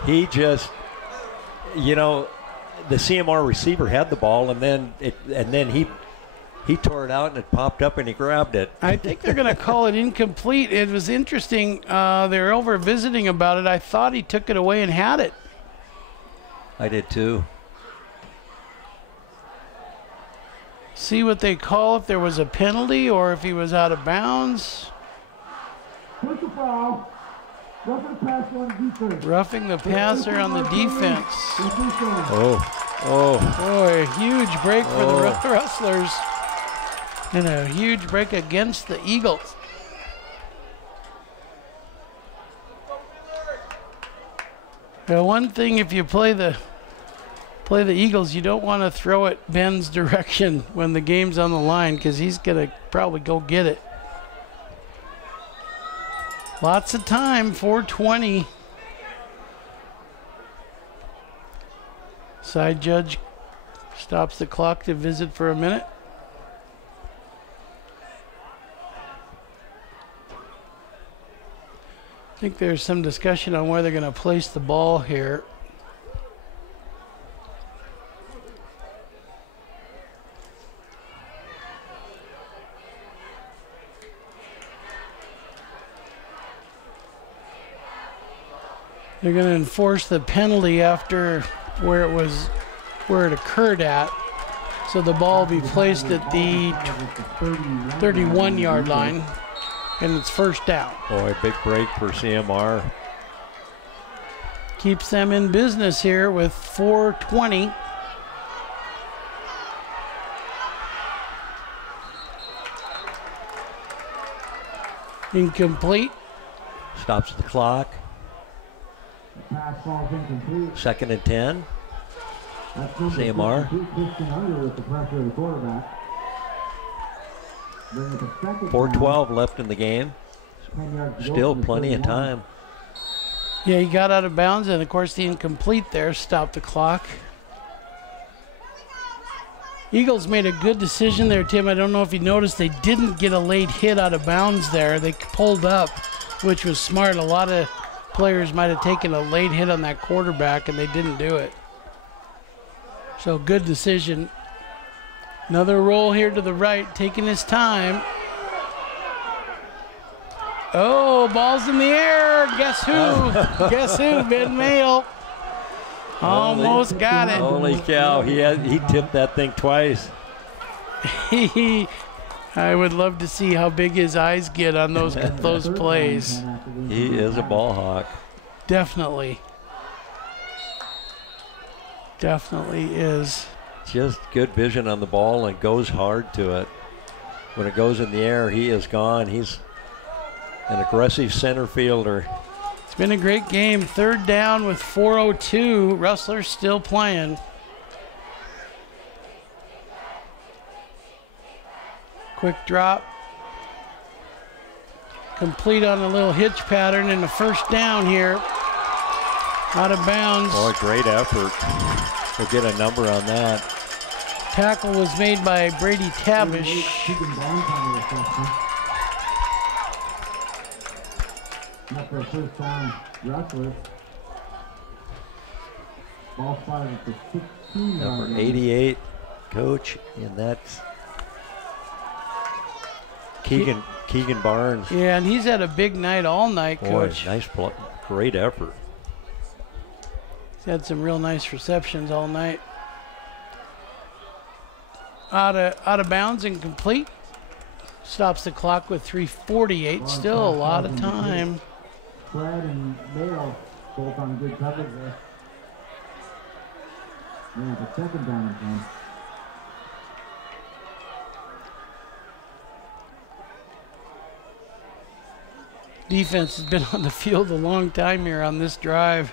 He just, the CMR receiver had the ball, and then he tore it out, and it popped up, and he grabbed it. I think they're going to call it incomplete. It was interesting. They're over visiting about it. I thought he took it away and had it. I did too. See what they call if there was a penalty or if he was out of bounds. Roughing the passer on the defense. Oh. Boy, a huge break for the Rustlers. And a huge break against the Eagles. Now, one thing, if you play the Eagles, you don't want to throw it Ben's direction when the game's on the line, because he's going to probably go get it. Lots of time, 4:20. Side judge stops the clock to visit for a minute. I think there's some discussion on where they're going to place the ball here. They're going to enforce the penalty after where it occurred at. So the ball will be placed at the 31-yard line, and it's first down. Boy, big break for CMR. Keeps them in business here with 4:20. Incomplete. Stops the clock. Second and 10. CMR. 4:12 left in the game. Still plenty of time. Yeah, he got out of bounds, and of course the incomplete there stopped the clock. Eagles made a good decision there, Tim. I don't know if you noticed, they didn't get a late hit out of bounds there. They pulled up, which was smart. A lot of players might have taken a late hit on that quarterback, and they didn't do it. So good decision. Another roll here to the right, taking his time. Oh, ball's in the air. Guess who? Guess who? Ben Mayle. Almost got it. Holy cow, he tipped that thing twice. I would love to see how big his eyes get on those plays. He is a ball hawk. Definitely. Definitely is. Just good vision on the ball and goes hard to it. When it goes in the air, he is gone. He's an aggressive center fielder. It's been a great game. Third down with 4:02. Rustlers still playing. Quick drop. Complete on a little hitch pattern and a first down here. Out of bounds. Boy, great effort. We'll get a number on that. Tackle was made by Brady Tavish. Not for a first down, Rustlers. Ball spotted at the 16 Number 88, coach, and that's Keegan Barnes. Yeah, and he's had a big night all night, Coach. Boy, nice, great effort. He's had some real nice receptions all night. Out of bounds and complete. Stops the clock with 3:48. Still a lot of time. Fred and Mayo both on good coverage there. Yeah, the second down again. Defense has been on the field a long time here on this drive.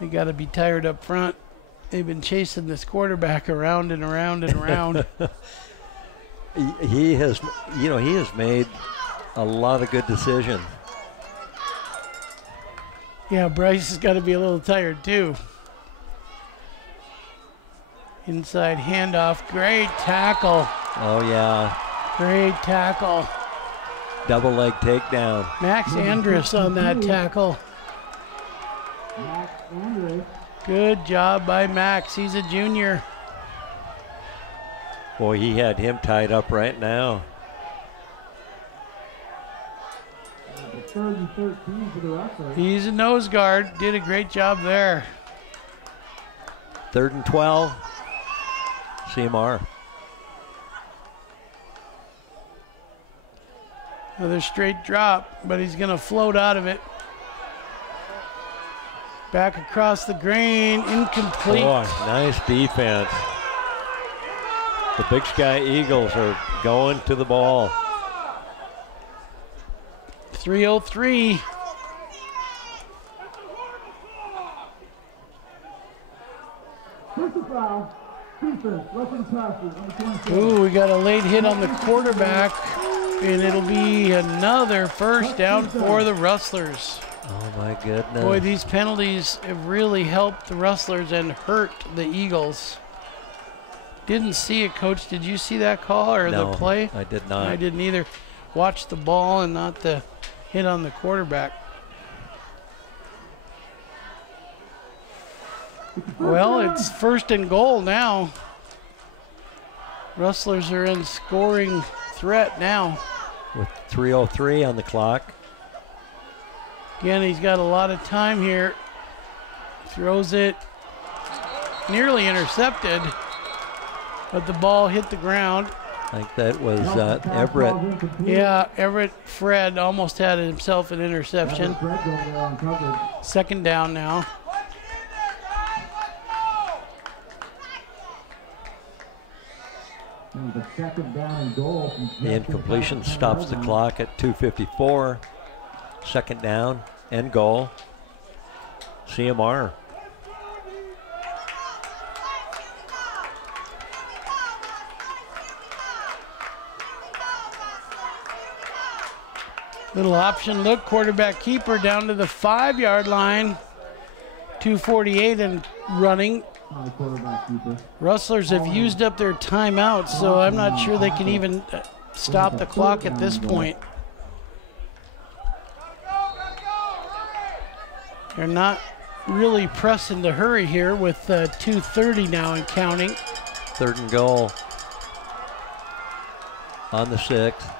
They got to be tired up front. They've been chasing this quarterback around and around and around. He has made a lot of good decisions. Yeah, Bryce has got to be a little tired too. Inside handoff, great tackle. Oh yeah. Great tackle. Double leg takedown. Max Andrus on that tackle. Good job by Max. He's a junior. Boy, he had him tied up right now. Third and 13 for the Rustlers. He's a nose guard. Did a great job there. 3rd and 12. CMR. Another straight drop, but he's going to float out of it. Back across the grain, incomplete. Boy, nice defense. The Big Sky Eagles are going to the ball. 3:03. Ooh, we got a late hit on the quarterback, and it'll be another first down for the Rustlers. Oh my goodness. Boy, these penalties have really helped the Rustlers and hurt the Eagles. Didn't see it, Coach. Did you see that call or No, the play? I did not. I didn't either. Watch the ball and not the hit on the quarterback. Well, it's 1st and goal now. Rustlers are in scoring threat now. With 3:03 on the clock. Again, he's got a lot of time here. Throws it. Nearly intercepted. But the ball hit the ground. I think that was Everett. Yeah, Everett Fred almost had himself an interception. 2nd down now. The 2nd down and goal. The incompletion stops the clock at 2:54. 2nd down and goal. CMR. Little option look, quarterback keeper down to the 5-yard line. 2:48 and running. Quarterback keeper. Rustlers have used up their timeout, so I'm not sure they can even stop the clock at this point. They're not really pressing the hurry here with 2:30 now and counting. 3rd and goal on the 6th.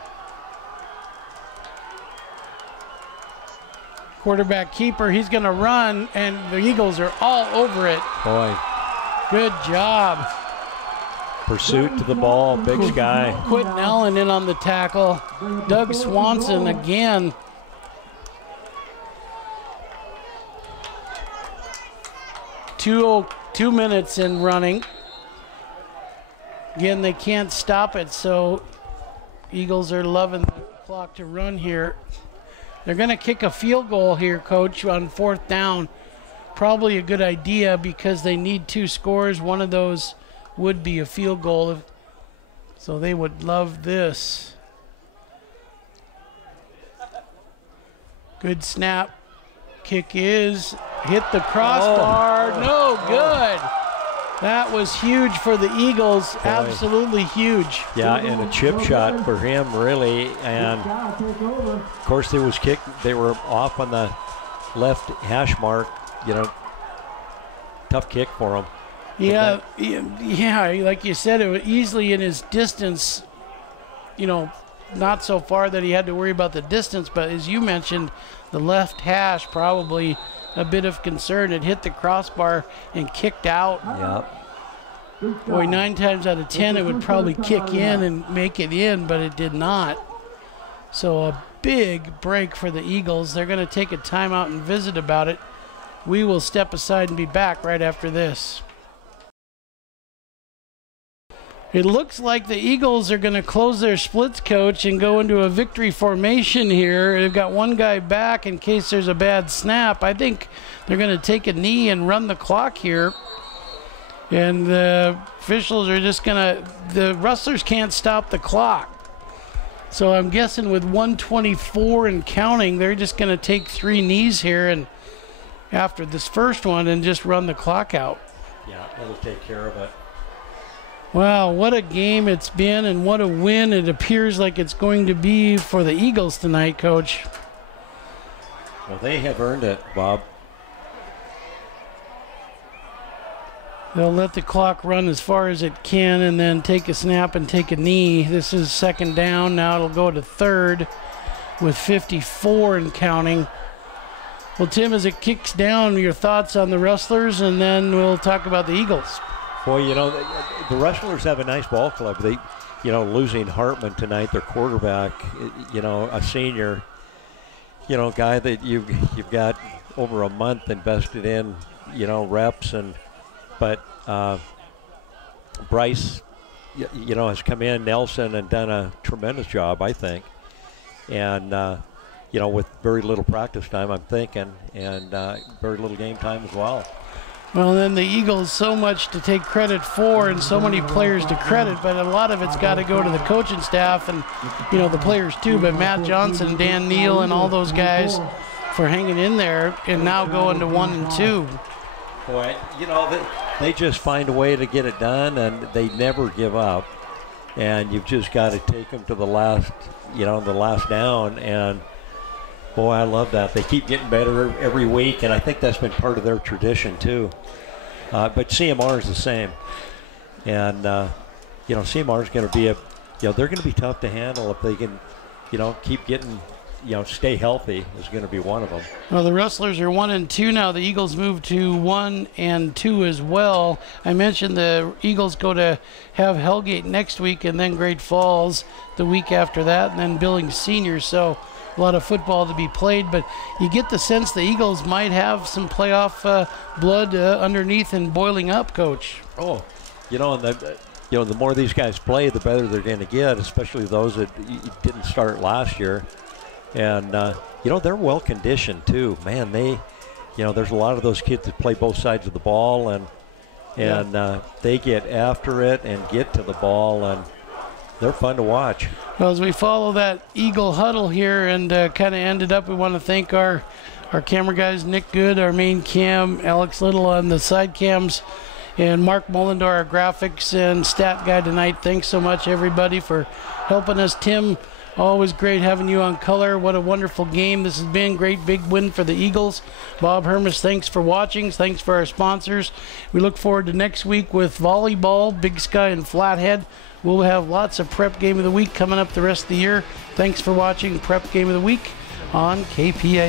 Quarterback keeper, he's going to run, and the Eagles are all over it. Boy, good job. Pursuit to the ball, Big Sky. Quentin Allen in on the tackle. Doug Swanson again. Two minutes in running. Again, they can't stop it, so Eagles are loving the clock to run here. They're going to kick a field goal here, Coach, on 4th down. Probably a good idea because they need 2 scores. One of those would be a field goal, so they would love this. Good snap. Kick is hit the crossbar. Oh. No good. That was huge for the Eagles. Boy. Absolutely huge. Yeah, and a chip shot for him, really. And of course, they was kicked. They were off on the left hash mark. You know, tough kick for him. Yeah, like you said, it was easily in his distance. You know, not so far that he had to worry about the distance, but as you mentioned, the left hash probably a bit of concern. It hit the crossbar and kicked out. Yeah. Boy, 9 times out of 10 it would probably kick in and make it in, but it did not. So a big break for the Eagles. They're going to take a timeout and visit about it. We will step aside and be back right after this. It looks like the Eagles are going to close their splits, Coach, and go into a victory formation here. They've got one guy back in case there's a bad snap. I think they're going to take a knee and run the clock here. And the officials are just going to, the Rustlers can't stop the clock. So I'm guessing with 1:24 and counting, they're just going to take 3 knees here and after this first one and just run the clock out. Yeah, that'll take care of it. Wow, what a game it's been and what a win it appears like it's going to be for the Eagles tonight, Coach. Well, they have earned it, Bob. They'll let the clock run as far as it can and then take a snap and take a knee. This is 2nd down. Now it'll go to 3rd with 54 and counting. Well, Tim, as it kicks down, your thoughts on the Rustlers, and then we'll talk about the Eagles. Boy, you know, the Rustlers have a nice ball club. They, you know, losing Hartman tonight, their quarterback, you know, a senior, you know, guy that you've got over a month invested in, you know, reps but Bryce, you know, has come in, Nelson, and done a tremendous job, I think. And, you know, with very little practice time, I'm thinking, and very little game time as well. Well, then the Eagles, so much to take credit for and so many players to credit, but a lot of it's got to go to the coaching staff and, you know, the players too, but Matt Johnson, Dan Neal, and all those guys for hanging in there and now going to 1 and 2. Boy, you know, they just find a way to get it done, and they never give up. And you've just got to take them to the last, you know, the last down. And, boy, I love that. They keep getting better every week, and I think that's been part of their tradition too. But CMR is the same. And, you know, CMR is going to be you know, they're going to be tough to handle if they can, you know, keep getting, you know, stay healthy is going to be one of them. Well, the Rustlers are 1 and 2 now. The Eagles move to 1 and 2 as well. I mentioned the Eagles go to have Hellgate next week and then Great Falls the week after that, and then Billings Senior. So a lot of football to be played, but you get the sense the Eagles might have some playoff blood underneath and boiling up, Coach. Oh, you know, and the more these guys play, the better they're going to get, especially those that didn't start last year. And, you know, they're well conditioned too. Man, you know, there's a lot of those kids that play both sides of the ball, and they get after it and get to the ball, and they're fun to watch. Well, as we follow that Eagle huddle here and kind of ended up, we want to thank our camera guys, Nick Good, our main cam, Alex Little on the side cams, And Mark Mullendar, our graphics and stat guy tonight. Thanks so much, everybody, for helping us. Tim, always great having you on color. What a wonderful game this has been. Great big win for the Eagles. Bob Hermes, thanks for watching. Thanks for our sponsors. We look forward to next week with volleyball, Big Sky and Flathead. We'll have lots of Prep Game of the Week coming up the rest of the year. Thanks for watching Prep Game of the Week on KPAX-TV.